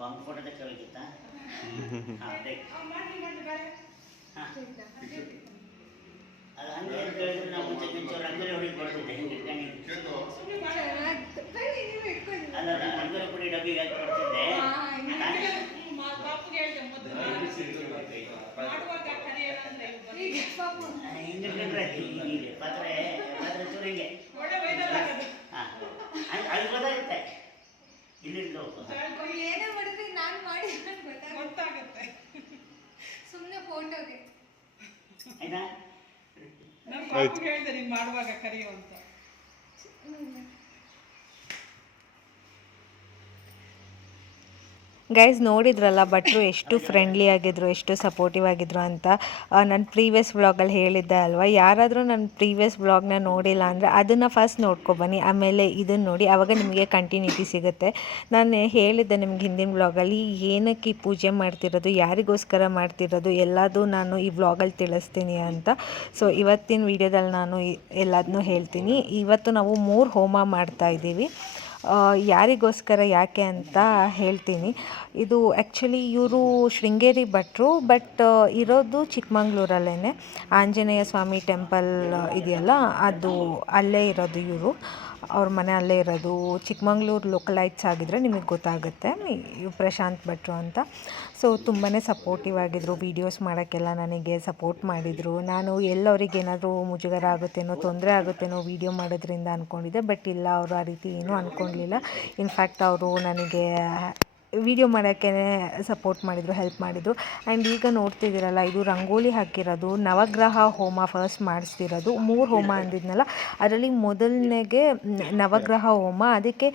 ಒಂದು ಫೋಟೋ ತೆಕ್ಕೋಬೇಕಿತ್ತಾ? ಅದು ಹಂಗೆ ಅಂತ ಹೇಳಿದ್ರೆ ನಾವು ಮುಂಚೆ ರಂಗೋಲಿ ಹೊಡಿಗೆ ಕೊಡ್ತಿದ್ದೆ, ಹಿಂಗೆ ಅಲ್ಲ ರಂಗೋಲಿ ಪುಡಿ ಡಬ್ಬಿಗೆ ಹಾಕಿ ಕೊಡ್ತಿದ್ದೆ. ಹಿಂಗಿಟ್ಕೊಂಡ್ರೆ ಹೀಗೆ ಪಾತ್ರೆ ಪಾತ್ರೆ ಚೂರು ಹಿಂಗೆ ಹಾಂ ಅಲ್ಲಿ ಗೊತ್ತಾಗುತ್ತೆ. ಇಲ್ಲಿಂದ ಏನೇ ಮಾಡಿದ್ರೆ ನಾನು ಮಾಡಿ ಗೊತ್ತಾಗುತ್ತೆ. ಸುಮ್ಮನೆ ಫೋಟೋಗೆ ಆಯ್ತಾ? ನಾನು ಪಾಪು ಹೇಳಿದೆ ನೀನು ಮಾಡುವಾಗ ಕರೆಯೋ ಅಂತ. ಗೈಸ್ ನೋಡಿದ್ರಲ್ಲ ಭಟ್ರು ಎಷ್ಟು ಫ್ರೆಂಡ್ಲಿ ಆಗಿದ್ರು, ಎಷ್ಟು ಸಪೋರ್ಟಿವ್ ಆಗಿದ್ರು ಅಂತ. ನನ್ನ ಪ್ರೀವಿಯಸ್ ವ್ಲಾಗಲ್ಲಿ ಹೇಳಿದ್ದೆ ಅಲ್ವಾ, ಯಾರಾದರೂ ನನ್ನ ಪ್ರೀವಿಯಸ್ ವ್ಲಾಗ್ನ ನೋಡಿಲ್ಲ ಅಂದರೆ ಅದನ್ನು ಫಸ್ಟ್ ನೋಡ್ಕೊಬನ್ನಿ, ಆಮೇಲೆ ಇದನ್ನು ನೋಡಿ, ಆವಾಗ ನಿಮಗೆ ಕಂಟಿನ್ಯೂಟಿ ಸಿಗುತ್ತೆ. ನಾನು ಹೇಳಿದ್ದೆ ನಿಮ್ಗೆ ಹಿಂದಿನ ವ್ಲಾಗಲ್ಲಿ ಏನಕ್ಕೆ ಈ ಪೂಜೆ ಮಾಡ್ತಿರೋದು, ಯಾರಿಗೋಸ್ಕರ ಮಾಡ್ತಿರೋದು ಎಲ್ಲದೂ ನಾನು ಈ ವ್ಲಾಗಲ್ಲಿ ತಿಳಿಸ್ತೀನಿ ಅಂತ. ಸೊ ಇವತ್ತಿನ ವೀಡಿಯೋದಲ್ಲಿ ನಾನು ಎಲ್ಲದನ್ನೂ ಹೇಳ್ತೀನಿ. ಇವತ್ತು ನಾವು 3 ಹೋಮ ಮಾಡ್ತಾಯಿದ್ದೀವಿ. ಯಾರಿಗೋಸ್ಕರ ಯಾಕೆ ಅಂತ ಹೇಳ್ತೀನಿ. ಇದು ಆ್ಯಕ್ಚುಲಿ ಇವರು ಶೃಂಗೇರಿ ಭಟ್ರು, ಬಟ್ ಇರೋದು ಚಿಕ್ಕಮಂಗ್ಳೂರಲ್ಲೇ ಆಂಜನೇಯ ಸ್ವಾಮಿ ಟೆಂಪಲ್ ಇದೆಯಲ್ಲ, ಅದು ಅಲ್ಲೇ ಇರೋದು. ಇವರು ಅವ್ರ ಮನೆ ಅಲ್ಲೇ ಇರೋದು. ಚಿಕ್ಕಮಂಗ್ಳೂರು ಲೋಕಲೈಟ್ಸ್ ಆಗಿದ್ದರೆ ನಿಮಗೆ ಗೊತ್ತಾಗುತ್ತೆ, ಪ್ರಶಾಂತ್ ಭಟ್ರು ಅಂತ. ಸೊ ತುಂಬಾ ಸಪೋರ್ಟಿವ್ ಆಗಿದ್ದರು, ವೀಡಿಯೋಸ್ ಮಾಡೋಕ್ಕೆಲ್ಲ ನನಗೆ ಸಪೋರ್ಟ್ ಮಾಡಿದರು. ನಾನು ಎಲ್ಲವರಿಗೆ ಏನಾದರೂ ಮುಜುಗರ ಆಗುತ್ತೇನೋ, ತೊಂದರೆ ಆಗುತ್ತೇನೋ ವೀಡಿಯೋ ಮಾಡೋದ್ರಿಂದ ಅಂದ್ಕೊಂಡಿದ್ದೆ, ಬಟ್ ಇಲ್ಲ, ಅವರು ಆ ರೀತಿ ಏನೂ ಅಂದ್ಕೊಂಡಿಲ್ಲ. ಇನ್ಫ್ಯಾಕ್ಟ್ ಅವರು ನನಗೆ ವಿಡಿಯೋ ಮಾಡೋಕ್ಕೆ ಸಪೋರ್ಟ್ ಮಾಡಿದರು, ಹೆಲ್ಪ್ ಮಾಡಿದರು. ಆ್ಯಂಡ್ ಈಗ ನೋಡ್ತಿದ್ದೀರಲ್ಲ, ಇದು ರಂಗೋಲಿ ಹಾಕಿರೋದು ನವಗ್ರಹ ಹೋಮ ಫಸ್ಟ್ ಮಾಡಿಸ್ತಿರೋದು. 3 ಹೋಮ ಅಂದಿದ್ನಲ್ಲ, ಅದರಲ್ಲಿ ಮೊದಲನೇಗೆ ನವಗ್ರಹ ಹೋಮ. ಅದಕ್ಕೆ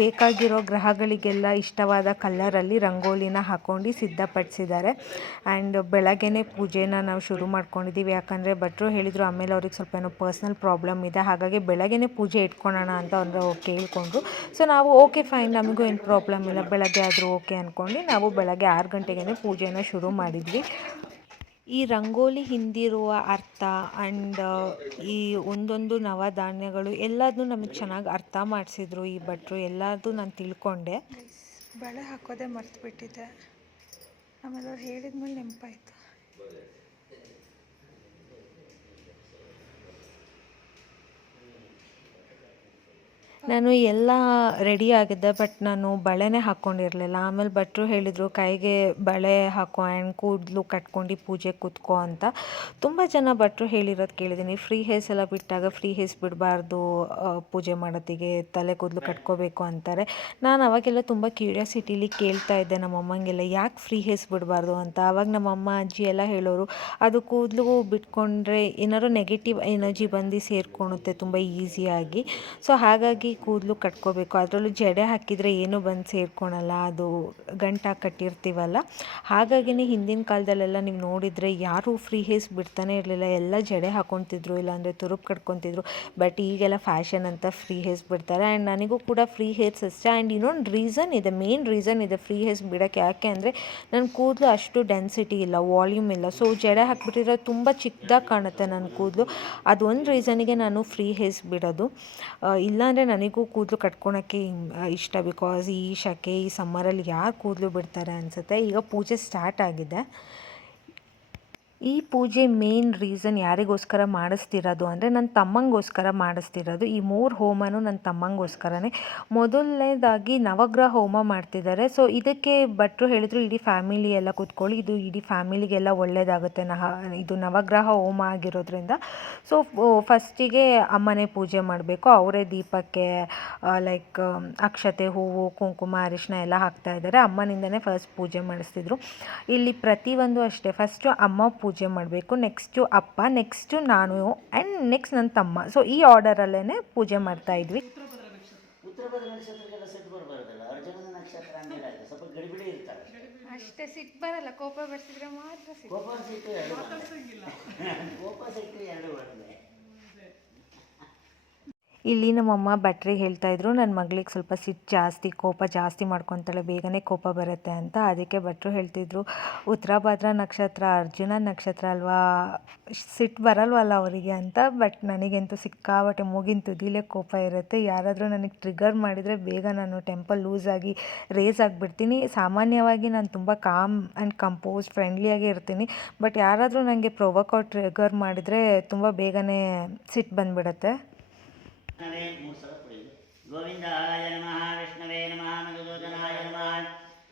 ಬೇಕಾಗಿರೋ ಗ್ರಹಗಳಿಗೆಲ್ಲ ಇಷ್ಟವಾದ ಕಲರಲ್ಲಿ ರಂಗೋಲಿನ ಹಾಕ್ಕೊಂಡು ಸಿದ್ಧಪಡಿಸಿದ್ದಾರೆ. ಆ್ಯಂಡ್ ಬೆಳಗ್ಗೆನೇ ಪೂಜೆನ ನಾವು ಶುರು ಮಾಡ್ಕೊಂಡಿದ್ದೀವಿ. ಯಾಕಂದರೆ ಭಟ್ರು ಹೇಳಿದರು ಆಮೇಲೆ ಅವ್ರಿಗೆ ಸ್ವಲ್ಪ ಏನೋ ಪರ್ಸ್ನಲ್ ಪ್ರಾಬ್ಲಮ್ ಇದೆ, ಹಾಗಾಗಿ ಬೆಳಗ್ಗೆನೇ ಪೂಜೆ ಇಟ್ಕೊಳ್ಳೋಣ ಅಂತ ಅವರು ಕೇಳಿಕೊಂಡ್ರು. ಸೊ ನಾವು ಓಕೆ ಫೈನ್, ನಮಗೂ ಏನು ಪ್ರಾಬ್ಲಮ್ ಇಲ್ಲ, ಬೆಳಗ್ಗೆ ಆದರೂ ಓಕೆ ಅಂದ್ಕೊಂಡು ನಾವು ಬೆಳಗ್ಗೆ 6 ಗಂಟೆಗೆ ಪೂಜೆನ ಶುರು ಮಾಡಿದ್ವಿ. ಈ ರಂಗೋಲಿ ಹಿಂದಿರುವ ಅರ್ಥ ಆ್ಯಂಡ್ ಈ ಒಂದೊಂದು ನವಧಾನ್ಯಗಳು ಎಲ್ಲದನ್ನೂ ನಮಗೆ ಚೆನ್ನಾಗಿ ಅರ್ಥ ಮಾಡಿಸಿದ್ರು ಈ ಭಟ್ರು. ಎಲ್ಲದೂ ನಾನು ತಿಳ್ಕೊಂಡೆ. ಬಳೆ ಹಾಕೋದೇ ಮರ್ತುಬಿಟ್ಟಿದ್ದೆ, ಆಮೇಲೆ ಅವ್ರು ಹೇಳಿದ್ಮೇಲೆ ನೆನಪಾಯಿತು. ನಾನು ಎಲ್ಲ ರೆಡಿ ಆಗಿದ್ದೆ, ಬಟ್ ನಾನು ಬಳೆನೇ ಹಾಕ್ಕೊಂಡಿರಲಿಲ್ಲ. ಆಮೇಲೆ ಭಟ್ರು ಹೇಳಿದರು ಕೈಗೆ ಬಳೆ ಹಾಕೋ ಆ್ಯಂಡ್ ಕೂದಲು ಕಟ್ಕೊಂಡು ಪೂಜೆ ಕೂತ್ಕೋ ಅಂತ. ತುಂಬ ಜನ ಭಟ್ರು ಹೇಳಿರೋದು ಕೇಳಿದ್ದೀನಿ, ಫ್ರೀ ಹೇರ್ಸ್ ಎಲ್ಲ ಬಿಟ್ಟಾಗ ಫ್ರೀ ಹೇರ್ಸ್ ಬಿಡಬಾರ್ದು, ಪೂಜೆ ಮಾಡೋತ್ತಿಗೆ ತಲೆ ಕೂದಲು ಕಟ್ಕೋಬೇಕು ಅಂತಾರೆ. ನಾನು ಅವಾಗೆಲ್ಲ ತುಂಬ ಕ್ಯೂರಿಯಾಸಿಟಿಲಿ ಕೇಳ್ತಾ ಇದ್ದೆ ನಮ್ಮಮ್ಮಂಗೆಲ್ಲ, ಯಾಕೆ ಫ್ರೀ ಹೇರ್ಸ್ ಬಿಡಬಾರ್ದು ಅಂತ. ಆವಾಗ ನಮ್ಮಮ್ಮ ಅಜ್ಜಿ ಎಲ್ಲ ಹೇಳೋರು, ಅದು ಕೂದಲು ಬಿಟ್ಕೊಂಡ್ರೆ ಏನಾದ್ರು ನೆಗೆಟಿವ್ ಎನರ್ಜಿ ಬಂದು ಸೇರ್ಕೊಳುತ್ತೆ ತುಂಬ ಈಸಿಯಾಗಿ. ಸೊ ಹಾಗಾಗಿ ಕೂದಲು ಕಟ್ಕೋಬೇಕು, ಅದರಲ್ಲೂ ಜಡೆ ಹಾಕಿದರೆ ಏನೂ ಬಂದು ಸೇರ್ಕೊಳಲ್ಲ, ಅದು ಗಂಟಾಗಿ ಕಟ್ಟಿರ್ತೀವಲ್ಲ. ಹಾಗಾಗಿನೇ ಹಿಂದಿನ ಕಾಲದಲ್ಲೆಲ್ಲ ನೀವು ನೋಡಿದರೆ ಯಾರೂ ಫ್ರೀ ಹೇರ್ಸ್ ಬಿಡ್ತಾನೆ ಇರಲಿಲ್ಲ, ಎಲ್ಲ ಜಡೆ ಹಾಕ್ಕೊತಿದ್ರು, ಇಲ್ಲಾಂದರೆ ತುರುಬು ಕಟ್ಕೊತಿದ್ರು. ಬಟ್ ಈಗೆಲ್ಲ ಫ್ಯಾಷನ್ ಅಂತ ಫ್ರೀ ಹೇರ್ಸ್ ಬಿಡ್ತಾರೆ. ಆ್ಯಂಡ್ ನನಗೂ ಕೂಡ ಫ್ರೀ ಹೇರ್ಸ್ ಇಷ್ಟ. ಆ್ಯಂಡ್ ಇನ್ನೊಂದು ರೀಸನ್ ಇದೆ, ಮೇನ್ ರೀಸನ್ ಇದೆ ಫ್ರೀ ಹೇರ್ಸ್ ಬಿಡೋಕ್ಕೆ. ಯಾಕೆ ಅಂದರೆ ನನ್ನ ಕೂದಲು ಅಷ್ಟು ಡೆನ್ಸಿಟಿ ಇಲ್ಲ, ವಾಲ್ಯೂಮ್ ಇಲ್ಲ. ಸೊ ಜಡೆ ಹಾಕ್ಬಿಟ್ಟಿದ್ರೆ ತುಂಬ ಚಿಕ್ಕದಾಗಿ ಕಾಣುತ್ತೆ ನನ್ನ ಕೂದಲು. ಅದು ಒಂದು ರೀಸನಿಗೆ ನಾನು ಫ್ರೀ ಹೇರ್ಸ್ ಬಿಡೋದು. ಇಲ್ಲಾಂದರೆ ನನಗೂ ಕೂದಲು ಕಟ್ಕೊಳಕ್ಕೆ ಇಷ್ಟ, ಬಿಕಾಸ್ ಈ ಶಕೆ ಈ ಸಮ್ಮರಲ್ಲಿ ಯಾರು ಕೂದಲು ಬಿಡ್ತಾರೆ ಅನಿಸುತ್ತೆ. ಈಗ ಪೂಜೆ ಸ್ಟಾರ್ಟ್ ಆಗಿದೆ. ಈ ಪೂಜೆ ಮೇನ್ ರೀಸನ್ ಯಾರಿಗೋಸ್ಕರ ಮಾಡಿಸ್ತಿರೋದು ಅಂದರೆ ನನ್ನ ತಮ್ಮಂಗೋಸ್ಕರ ಮಾಡಿಸ್ತಿರೋದು. ಈ 3 ಹೋಮನೂ ನನ್ನ ತಮ್ಮಂಗೋಸ್ಕರನೇ. ಮೊದಲನೇದಾಗಿ ನವಗ್ರಹ ಹೋಮ ಮಾಡ್ತಿದ್ದಾರೆ. ಸೊ ಇದಕ್ಕೆ ಭಟ್ರು ಹೇಳಿದರು ಇಡೀ ಫ್ಯಾಮಿಲಿ ಎಲ್ಲ ಕೂತ್ಕೊಳ್ಳಿ, ಇದು ಇಡೀ ಫ್ಯಾಮಿಲಿಗೆಲ್ಲ ಒಳ್ಳೆಯದಾಗುತ್ತೆ, ಇದು ನವಗ್ರಹ ಹೋಮ ಆಗಿರೋದ್ರಿಂದ. ಸೊ ಫಸ್ಟಿಗೆ ಅಮ್ಮನೇ ಪೂಜೆ ಮಾಡಬೇಕು, ಅವರೇ ದೀಪಕ್ಕೆ ಲೈಕ್ ಅಕ್ಷತೆ, ಹೂವು, ಕುಂಕುಮ, ಅರಿಶಿನ ಎಲ್ಲ ಹಾಕ್ತಾ ಇದ್ದಾರೆ. ಅಮ್ಮನಿಂದನೇ ಫಸ್ಟ್ ಪೂಜೆ ಮಾಡಿಸ್ತಿದ್ರು. ಇಲ್ಲಿ ಪ್ರತಿಯೊಂದು ಅಷ್ಟೇ, ಫಸ್ಟು ಅಮ್ಮ ಪೂಜೆ ಮಾಡಬೇಕು, ನೆಕ್ಸ್ಟು ಅಪ್ಪ, ನೆಕ್ಸ್ಟು ನಾನು, ಆ್ಯಂಡ್ ನೆಕ್ಸ್ಟ್ ನನ್ನ ತಮ್ಮ. ಸೊ ಈ ಆರ್ಡರಲ್ಲೇ ಪೂಜೆ ಮಾಡ್ತಾಯಿದ್ವಿ. ಉತ್ತರ ಭದ್ರ ನಕ್ಷತ್ರಕ್ಕೆಲ್ಲ ಸಿಟ್ಟು ಬರಬಾರ್ದಲ್ಲ, ಅರ್ಜುನನ ನಕ್ಷತ್ರ ಹಂಗೆಲ್ಲ ಇದೆ, ಸ್ವಲ್ಪ ಗಡಿಬಿಡಿ ಇರ್ತಾರೆ ಅಷ್ಟೇ. ಸಿಟ್ಟು ಬರಲ್ಲ, ಕೋಪ ಬರ್ಸಿದ್ರೆ ಮಾತ್ರ ಸಿಟ್ಟು. ಕೋಪ ಸಿಟ್ಟು ಎರಡು ಕೋಪ ಸಿಟ್ಟು ಎರಡು ಬರ್ತದೆ. ಇಲ್ಲಿ ನಮ್ಮಮ್ಮ ಭಟ್ರಿಗೆ ಹೇಳ್ತಾಯಿದ್ರು ನನ್ನ ಮಗಳಿಗೆ ಸ್ವಲ್ಪ ಸಿಟ್ಟು ಜಾಸ್ತಿ, ಕೋಪ ಜಾಸ್ತಿ ಮಾಡ್ಕೊತಾಳೆ, ಬೇಗನೆ ಕೋಪ ಬರುತ್ತೆ ಅಂತ. ಅದಕ್ಕೆ ಭಟ್ರು ಹೇಳ್ತಿದ್ರು, ಉತ್ತರ ಭಾದ್ರ ನಕ್ಷತ್ರ ಅರ್ಜುನ ನಕ್ಷತ್ರ ಅಲ್ವಾ, ಸಿಟ್ಟು ಬರಲ್ವಲ್ಲ ಅವರಿಗೆ ಅಂತ. ಬಟ್ ನನಗಂತೂ ಸಿಕ್ಕಾಬಟ್ಟೆ ಮೂಗಿನ ತುದಿಲೇ ಕೋಪ ಇರುತ್ತೆ. ಯಾರಾದರೂ ನನಗೆ ಟ್ರಿಗರ್ ಮಾಡಿದರೆ ಬೇಗ ನಾನು ಟೆಂಪಲ್ ಲೂಸ್ ಆಗಿ ರೇಸ್ ಆಗಿಬಿಡ್ತೀನಿ. ಸಾಮಾನ್ಯವಾಗಿ ನಾನು ತುಂಬ ಕಾಮ್ ಆ್ಯಂಡ್ ಕಂಪೋಸ್ ಫ್ರೆಂಡ್ಲಿಯಾಗಿ ಇರ್ತೀನಿ. ಬಟ್ ಯಾರಾದರೂ ನನಗೆ ಪ್ರೊವೋಕ್ ಟ್ರಿಗರ್ ಮಾಡಿದರೆ ತುಂಬ ಬೇಗನೆ ಸಿಟ್ಟು ಬಂದುಬಿಡುತ್ತೆ. ಮೂರು ಸಲ ಕುಡಿಯುವುದು. ಗೋವಿಂದಾಯ ನಮಃ, ವಿಷ್ಣವೇ ನಮಃ, ಮಧುಸೂದನಾಯ ನಮಃ,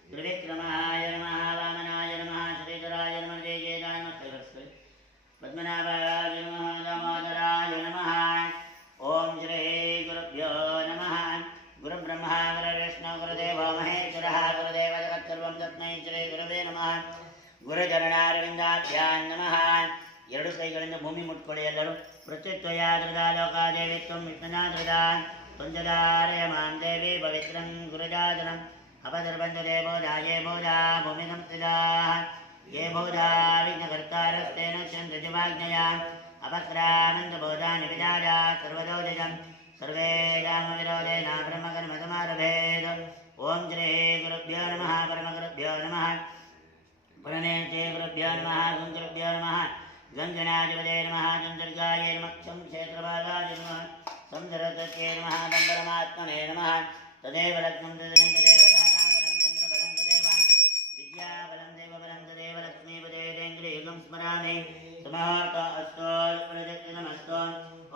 ತ್ರಿವಿಕ್ರಮಾಯ ನಮಃ, ವಾಮನಾಯ ನಮಃ, ಶ್ರೀಧರಾಯ ನಮಃ, ಜಯಜಯದಾಯ ನಮಃ, ಕೈವರ್ಸ್ಕೊಳ್ಳಿ. ಪದ್ಮನಾಭಾಯ ನಮಃ, ದಾಮೋದರಾಯ ನಮಃ. ಓಂ ಶ್ರೀ ಗುರುಭ್ಯೋ ನಮಃ. ಗುರುಬ್ರಹ್ಮ ಗುರುರ್ವಿಷ್ಣು ಗುರುದೇವೋ ಮಹೇಶ್ವರಃ, ಗುರುದೇವ ಜಗತ್ಸರ್ವಂ ತಸ್ಮೈ ಶ್ರೀ ಗುರುವೇ ನಮಃ. ಗುರುಚರಣಾರವಿಂದಾಭ್ಯಾಂ ನಮಃ. ಎರಡು ಕೈಗಳಿಂದ ಭೂಮಿ ಮುಟ್ಕೊಳ್ಳಿ ಎಲ್ಲರೂ. ಪ್ರತ್ಯುತ್ವಯ ಧೃತ ಲೋಕಾದೇವಿತ್ವಂ ವಿಷ್ಣುನಾಧೃತ ತ್ವಂಜದಾರಯ ಮಾಂ ದೇವಿ ಪವಿತ್ರಂ ಗುರುಜಾತನಂ ಅಪದರ್ಬಂಧ ದೇವೋದಾಯೇ ಬೋಧಾ ಭೂಮಿ ಸಂಸ್ಥಿತಾಃ ಯೇ ಬೋಧಾ ವಿಘ್ನಕರ್ತಾರಸ್ತೇನ ಚಂದ್ರಜುವಾಜ್ಞಯಾ ಅಪಕ್ರಾಮಂತ ಬೋಧಾನಿ ವಿಜಾಜಾ ಸರ್ವದೋಜಂ ಸರ್ವೇ ಜಾಮವಿರೋಧೇನ ಬ್ರಹ್ಮಕರ್ಮ ಸಮಾರಭೇದ್. ಓಂ ಶ್ರೀ ಗುರುಭ್ಯೋ ನಮಃ, ಪರಮಗುರುಭ್ಯೋ ನಮಃ, ಪರಮೇಶ್ವರೇ ಗುರುಭ್ಯೋ ನಮಃ, ಗುರುಭ್ಯೋ ನಮಃ. ಗಂಗನಾಧಿಪತೆ ನಮಃ, ಚಂದ್ರಗಾಯ ನಮಃ, ಕ್ಷಂ ಕ್ಷೇತ್ರಪಾಲಾಯ ನಮಃ, ಸಂಧರತಕ್ಕೆ ನಮಃ, ಪರಮಾತ್ಮನೇ ನಮಃ. ತದೇವ ಲಕ್ಷ್ಮಂ ತದೇವ ದೇವತಾನಾಬಲಂ ಚಂದ್ರಬಲಂ ತದೇವ ವಿದ್ಯಾಬಲಂ ದೇವಬಲಂ ತದೇವ ಲಕ್ಷ್ಮೀಪದೇಂಗ್ರೀಗಂ ಸ್ಮರಾಮಿ. ಸಮೂಹೂರ್ತ ಅಸ್ತೋ ಪ್ರಜಕ್ತಿನಮಸ್ತೋ.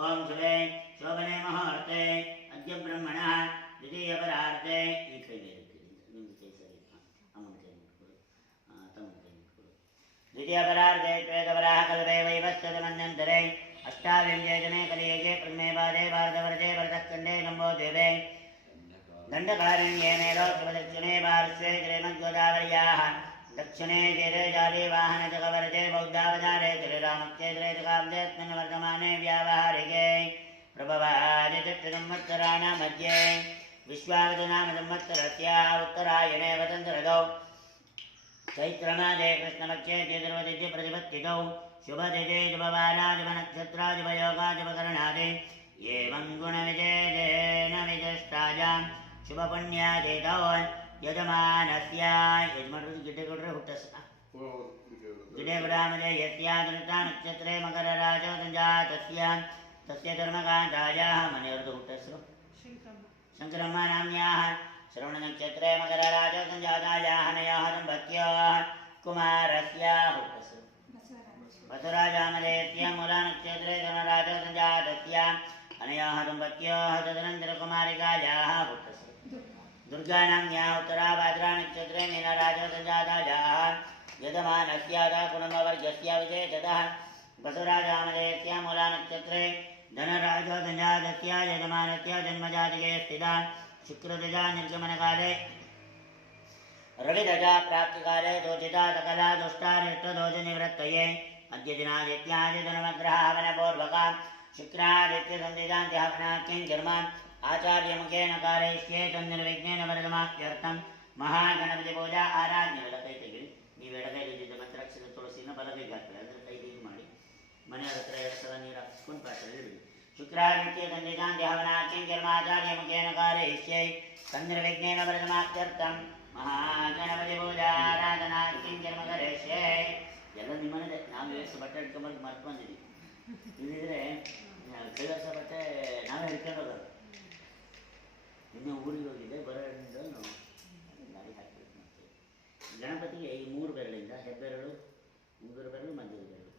ಓಂ ಶುಭೇ ಶೋಭನೆ ಮುಹೂರ್ತೆ ಅದ್ಯ ಬ್ರಹ್ಮಣಃ ದ್ವಿತೀಯ ಪರಾರ್ಧೆ. ಈ ಕೈ ಮೇಲೆ ನಿಮ್ಗೆ ಕೈ ಸರಿ, ಅಮ್ಮನ ಕೈ ಮುಟ್ಕೊಡು, ತಮ್ಮನ ಕೈ ಮುಟ್ಕೊಡು. ದ್ವಿತೀಯ ಪರಾರ್ಧೆ ಶ್ವೇತವರಾಹ ಕಲ್ಪೆ ವೈವಸ್ವತಮನ್ಯಂತರೆ ಅಷ್ಟಾವಿಂಶೇ ಜನೇ ಕಲಿಯುಗೆ ಪ್ರಥಮೇ ಪಾದೇ ಭಾರತವರ್ಷೇ ಭರತಖಂಡೇ ನಮೋ ದೇವೇ. ದಂಡಕಾರಣ್ಯೇ ಮೇಲೋತ್ಸವದಕ್ಷಿಣೇ ಪಾರ್ಶ್ವೇ ಶ್ರೀಮದ್ಗೋದಾವರ್ಯಾಃ ದಕ್ಷಿಣೇ ತೀರೆ ಜಾಲಿ ವಾಹನ ಜಗವರ್ಜೆ ಬೌದ್ಧಾವತಾರೆ ಶ್ರೀರಾಮಕ್ಷೇತ್ರೇ ಜಗಾಬ್ದೇಸ್ಮಿನ್ ವರ್ತಮಾನೆ ವ್ಯಾವಹಾರಿಕೆ ಪ್ರಭವಾದಿತ್ಯ ಸಂವತ್ಸರಾಣ ಮಧ್ಯೆ ವಿಶ್ವಾವತನಾಮ ಸಂವತ್ಸರಸ್ಯ ಉತ್ತರಾಯಣೇ ವಸಂತಋತೌ ಚೈತ್ರಮಾಸೆ ಕೃಷ್ಣಪಕ್ಷೇ ಚತುರ್ವತಿಥಿ ಪ್ರತಿಪತ್ತಿತೌ ಶುಭತಿಥಿ ಶುಭವಾರಾ ಶುಭನಕ್ಷತ್ರಾ ಶುಭಯೋಗಾ ಶುಭಕರಣಾದಿ ಏವಂ ಗುಣವಿಜೇನ ವಿಜಷ್ಟಾಜಾಂ ಶುಭಪುಣ್ಯಾದಿತೌ ಯಜಮಾನಸ್ಯ. ಯಜಮಾನರು ಗಿಡ್ಡೆ ಕೊಡ್ರೆ ಹುಟ್ಟಸ ಗಿಡ್ಡೆ ಗುಡಾಮದೆ ಯಸ್ಯಾದೃತ ನಕ್ಷತ್ರೇ ಮಕರ ರಾಜ ಸಂಜಾತಸ್ಯ ತಸ್ಯ ಧರ್ಮಕಾಂತಾಯಾಃ. ಮನೆಯವರದು ಹುಟ್ಟಸ್ರು ಶಂಕರಮ್ಮ ನಾಮ್ಯಾಃ. ಶ್ರವಣ ನಕ್ಷತ್ರೇ ಮಕರ ರಾಜ ಸಂಜಾತಾಯಾಃ ನಯಾಃ ದಂಪತ್ಯೋಃ ಕುಮಾರಸ್ಯ ಹುಟ್ಟಸ್ರು ಬಸವರಾಜಾಮಲಯಸ್ಯ ಮೂಲ ನಕ್ಷತ್ರೇ ಧನರಾಜ ಸಂಜಾತಸ್ಯ ಅನಯಾಃ ದಂಪತ್ಯೋಃ ತದನಂತರ ಕುಮಾರಿಕಾಯಾಃ ಹುಟ್ಟಸ್ರು ದುರ್ಗಾನಾಮ್ಯಾಃ ಉತ್ತರಾಭಾದ್ರಾ ನಕ್ಷತ್ರೇ ಮೀನರಾಜ ಸಂಜಾತಾಯಾಃ ಯಜಮಾನಸ್ಯ ಕುಟುಂಬವರ್ಗಸ್ಯ ವಿಶೇಷತಃ ಬಸವರಾಜಾಮಲಯಸ್ಯ ಮೂಲ ನಕ್ಷತ್ರೇ ಧನರಾಜ ಸಂಜಾತಸ್ಯ ಯಜಮಾನಸ್ಯ ಜನ್ಮಜಾತಿಗೆ ಸ್ಥಿತಾ ಶುಕ್ರದಜಾ ನಿರ್ಗಮನಕಾಲೆ ರವಿದಜಾ ಪ್ರಾಪ್ತಿಕಾಲೆ ದೋಷಿತಾ ಸಕಲಾ ದುಷ್ಟಾರಿಷ್ಟದೋಷ ನಿವೃತ್ತಯೇ. ಅದ್ಯ ದಿನಾದಿತ್ಯಾದಿ ಧರ್ಮಗ್ರಹ ಹವನಪೂರ್ವಕ ಶುಕ್ರಾದಿತ್ಯ ಸಂಧಿಜಾಂತಿ ಹವನ ಕಿಂಕರ್ಮ ಆಚಾರ್ಯಮುಖೇನ ಕಾರಯಿಷ್ಯೆ ತನ್ನಿರ್ವಿಘ್ನೇನ ವರದಮಾಪ್ತ್ಯರ್ಥಂ. ಮಹಾಗಣಪತಿ ಪೂಜಾ ಆರಾಧನೆ. ಕೈ ತೆಗಿರಿ. ನೀವು ಎಡಗೈಲಿದ್ದ ಮಂತ್ರಾಕ್ಷರ ತುಳಸಿನ ಬಲಗೈಗೆ ಹಾಕ್ತಾರೆ, ಅಂದರೆ ಕೈಗೆ ಇದು ಮಾಡಿ ಮನೆಯವ್ರ ಹತ್ರ 2 ಸಲ ನೀರು ಹಾಕಿಸ್ಕೊಂಡು ಪಾತ್ರೆ ಇಡಿ. ಶುಕ್ರಾದಿತ್ಯ ಸಂಧಿಜಾಂತಿ ಹವನ ಕಿಂಕರ್ಮ ಆಚಾರ್ಯಮುಖೇನ ಕಾರಯಿಷ್ಯೆ ತನ್ನಿರ್ವಿಘ್ನೇನ ವರದಮಾಪ್ತ್ಯರ್ಥಂ. ಮಹಾಗಣಪತಿ ಪೂಜಾ ಆರಾಧನಾ ಕಿಂಕರ್ಮ ಕರಿಷ್ಯೆ. ಎಲ್ಲ ನಿಮ್ಮನೆ ನಾವು ಎಷ್ಟು ಬಟ್ಟೆ ಹಿಡ್ಕೊಂಬರ್ದು ಮರ್ತು ಬಂದಿದ್ದೀವಿ. ಇಲ್ಲಿದ್ರೆ ಕೈವಸ ಬಟ್ಟೆ ನಾವೇ ಹಿಡ್ಕೊಂಡು ಹೋಗೋದು. ಇನ್ನೂ ಊರಿಗೆ ಹೋಗಿದ್ದೆ ಬರೋದ್ರಿಂದ ಗಾಡಿ ಹಾಕಬೇಕು. ಮತ್ತೆ ಗಣಪತಿಗೆ ಈ 3 ಬೆರಳಿಂದ ಹೆಬ್ಬೆರಳು, ಉಂಗುರ ಬೆರಳು, ಮಧ್ಯದ ಬೆರಳು,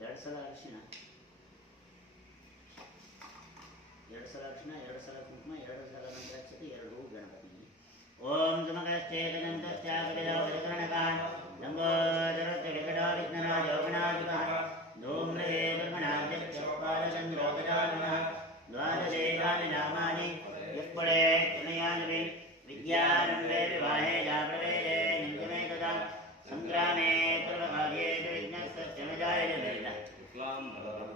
2 ಸಲ ಅರಿಶಿಣ, 2 ಸಲ ಅರಿಶಿಣ, 2 ಸಲ ಕುಂಕುಮ, 2 ಸಲ ಮಂತ್ರಾಕ್ಷತೆ, 2 ಹೂ ಗಣಪತಿಗೆ. ಓಂ ಸುಮಕಶ್ಚೇತನಂತಶ್ಚಾಕರಣಕಃ ಲಂಬೋದರಸ್ಯ ವಿಕಟೋ ವಿಘ್ನರಾಜೋ ಗಣಾಧಿಪಃ ಧೂಮ್ರೇ ಬ್ರಹ್ಮಣಾಧ್ಯಕ್ಷಪಾಲಚಂದ್ರೋಗಜಾನನಃ ದ್ವಾದಶೇತಾನಿ ನಾಮಾನಿ ಯತ್ಪಡೆ ತ್ರಿನಯಾನವೇ ವಿದ್ಯಾರಂಭೆ ವಿವಾಹೇ ಜಾಪ್ರವೇದೇ ನಿಂಜಮೇ ತದಾ ಸಂಗ್ರಾಮೇ ಸರ್ವಕಾರ್ಯೇ ವಿಘ್ನಸ್ಯ ನ ಜಾಯತೆ.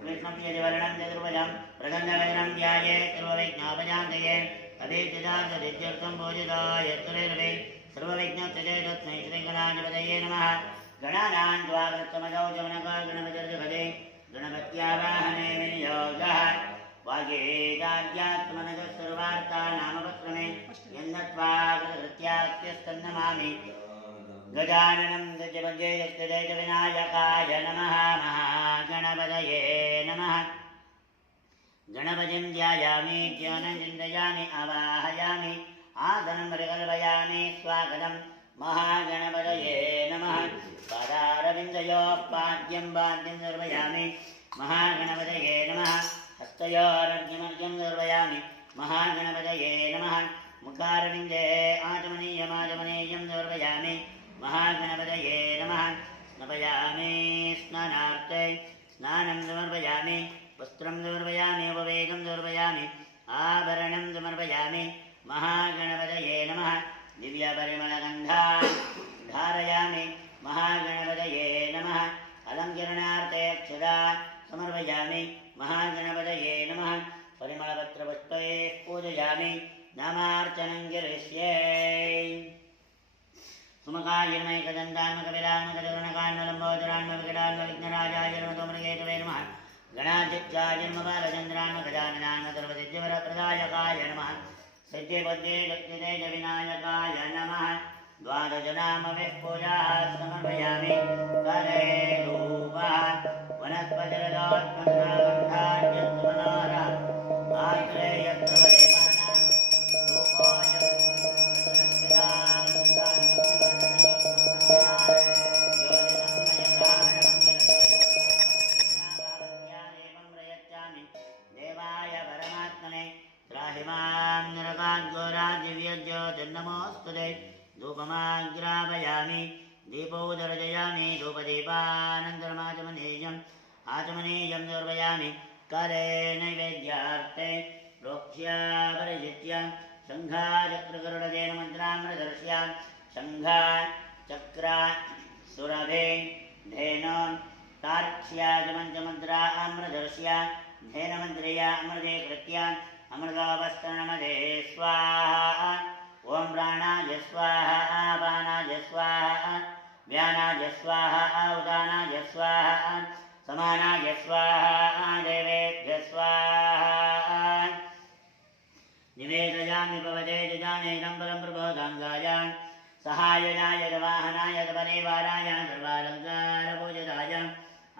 ವಿಷ್ಣಂ ಯದಿವರ್ಣಂ ಚತುರ್ಭುಜಂ ಪ್ರಗಂಧವದನಂ ಧ್ಯಾಯೇ ಸರ್ವವಿಘ್ನೋಪಶಾಂತಯೇ. ಅಭೀತಿದಾರ್ಥಂ ಭೋಜಿತಾಯ ಯತ್ಕರೇರವೇ ಸರ್ವವಿಘ್ನೋಪಶಾಂತಯೇ. ತಸ್ಮೈ ಶ್ರೀಗಣಾಧಿಪತಯೇ ನಮಃ. ಗಣಾನಾಂ ತ್ವಾ ವೃತ್ತಮದೌ ಜವನಕೋ ಗಣಪತಿರ್ಜಗದೇ ಗಣಪತ್ಯಾವಾಹನೆ ವಿನಿಯೋಗಃ. वागेदाद्यात्मनजस्सर्वार्थानामपक्रमे यन्नत्वा कृतकृत्याख्यस्तन्नमामि गजाननं गजपदे यक्षदैतविनायकाय नमः महागणपतये नमः गणपतिं ध्यायामि ज्ञानं चिन्तयामि आवाहयामि आसनं परिकल्पयामि स्वागतं महागणपतये नमः पादारविन्दयोः पाद्यं पाद्यं निर्वयामि महागणपतये नमः हस्तयोरर्घ्यमर्घ्यं निर्वयामि महागणपतये नमः मुखारविन्दे आचमनीयमाचमनीयं निर्वयामि महागणपतये नमः स्नपयामि स्नानार्थे स्नानं समर्पयामि वस्त्रं समर्पयामि उपवेदं समर्पयामि आभरणं समर्पयामि महागणपतये नमः दिव्यपरिमलगन्धान् धारयामि महागणपतये नमः अलङ्करणार्थे अक्षतान् समर्पयामि महागणपतये नमः परिमलपत्रपुष्पैः पूजयामि नामार्चनं करिष्ये सुमकायर्मैकदन्तान्मकविरान्मकचरणकान्मलम्बोदरान्मविकटान्मविघ्नराजाय नमः नमः गणाध्यक्षाय नमः बालचन्द्रान्मकजाननान्मकर्वसिद्धिवरप्रदायकाय नमः सिद्धिबुद्धे दक्षिणे च विनायकाय नमः द्वादशनामभिः पूजाः समर्पयामि करे धूपः वनस्पतिरलोत्पन्नागन्धान्यस्तमनोरः आश्रयत्रवदेवानां धूपोऽयं देवाय परमात्मने त्राहिमां नरकाद्घोरादिव्यज्योतिर्नमोऽस्तुते धूपमाग्रापयामि दीपोदर्शयामि धूपदीपानन्तरमाचमनीयम् आचमनीयं निर्वयामि करे नैवेद्यार्थे प्रोक्ष्या परिजित्य शङ्खाचक्रगरुडतेन मन्त्रामृतदर्श्या शङ्खा चक्रा सुरभे धेनोन् तार्क्ष्याच पञ्चमन्त्रा अमृतदर्श्या धेनमन्त्र्या अमृते कृत्या अमृतोपस्तरणमदे स्वाहा ॐ प्राणाय स्वाहा आपानाय स्वाहा व्यानाय स्वाहा उदानाय स्वाहा समानाय स्वाहा देवेभ्यः स्वाहा निवेदयामि भवते जजानेनं परं प्रबोधाङ्गाय सहायनाय वाहनाय परिवाराय सर्वालङ्कारपूजिताय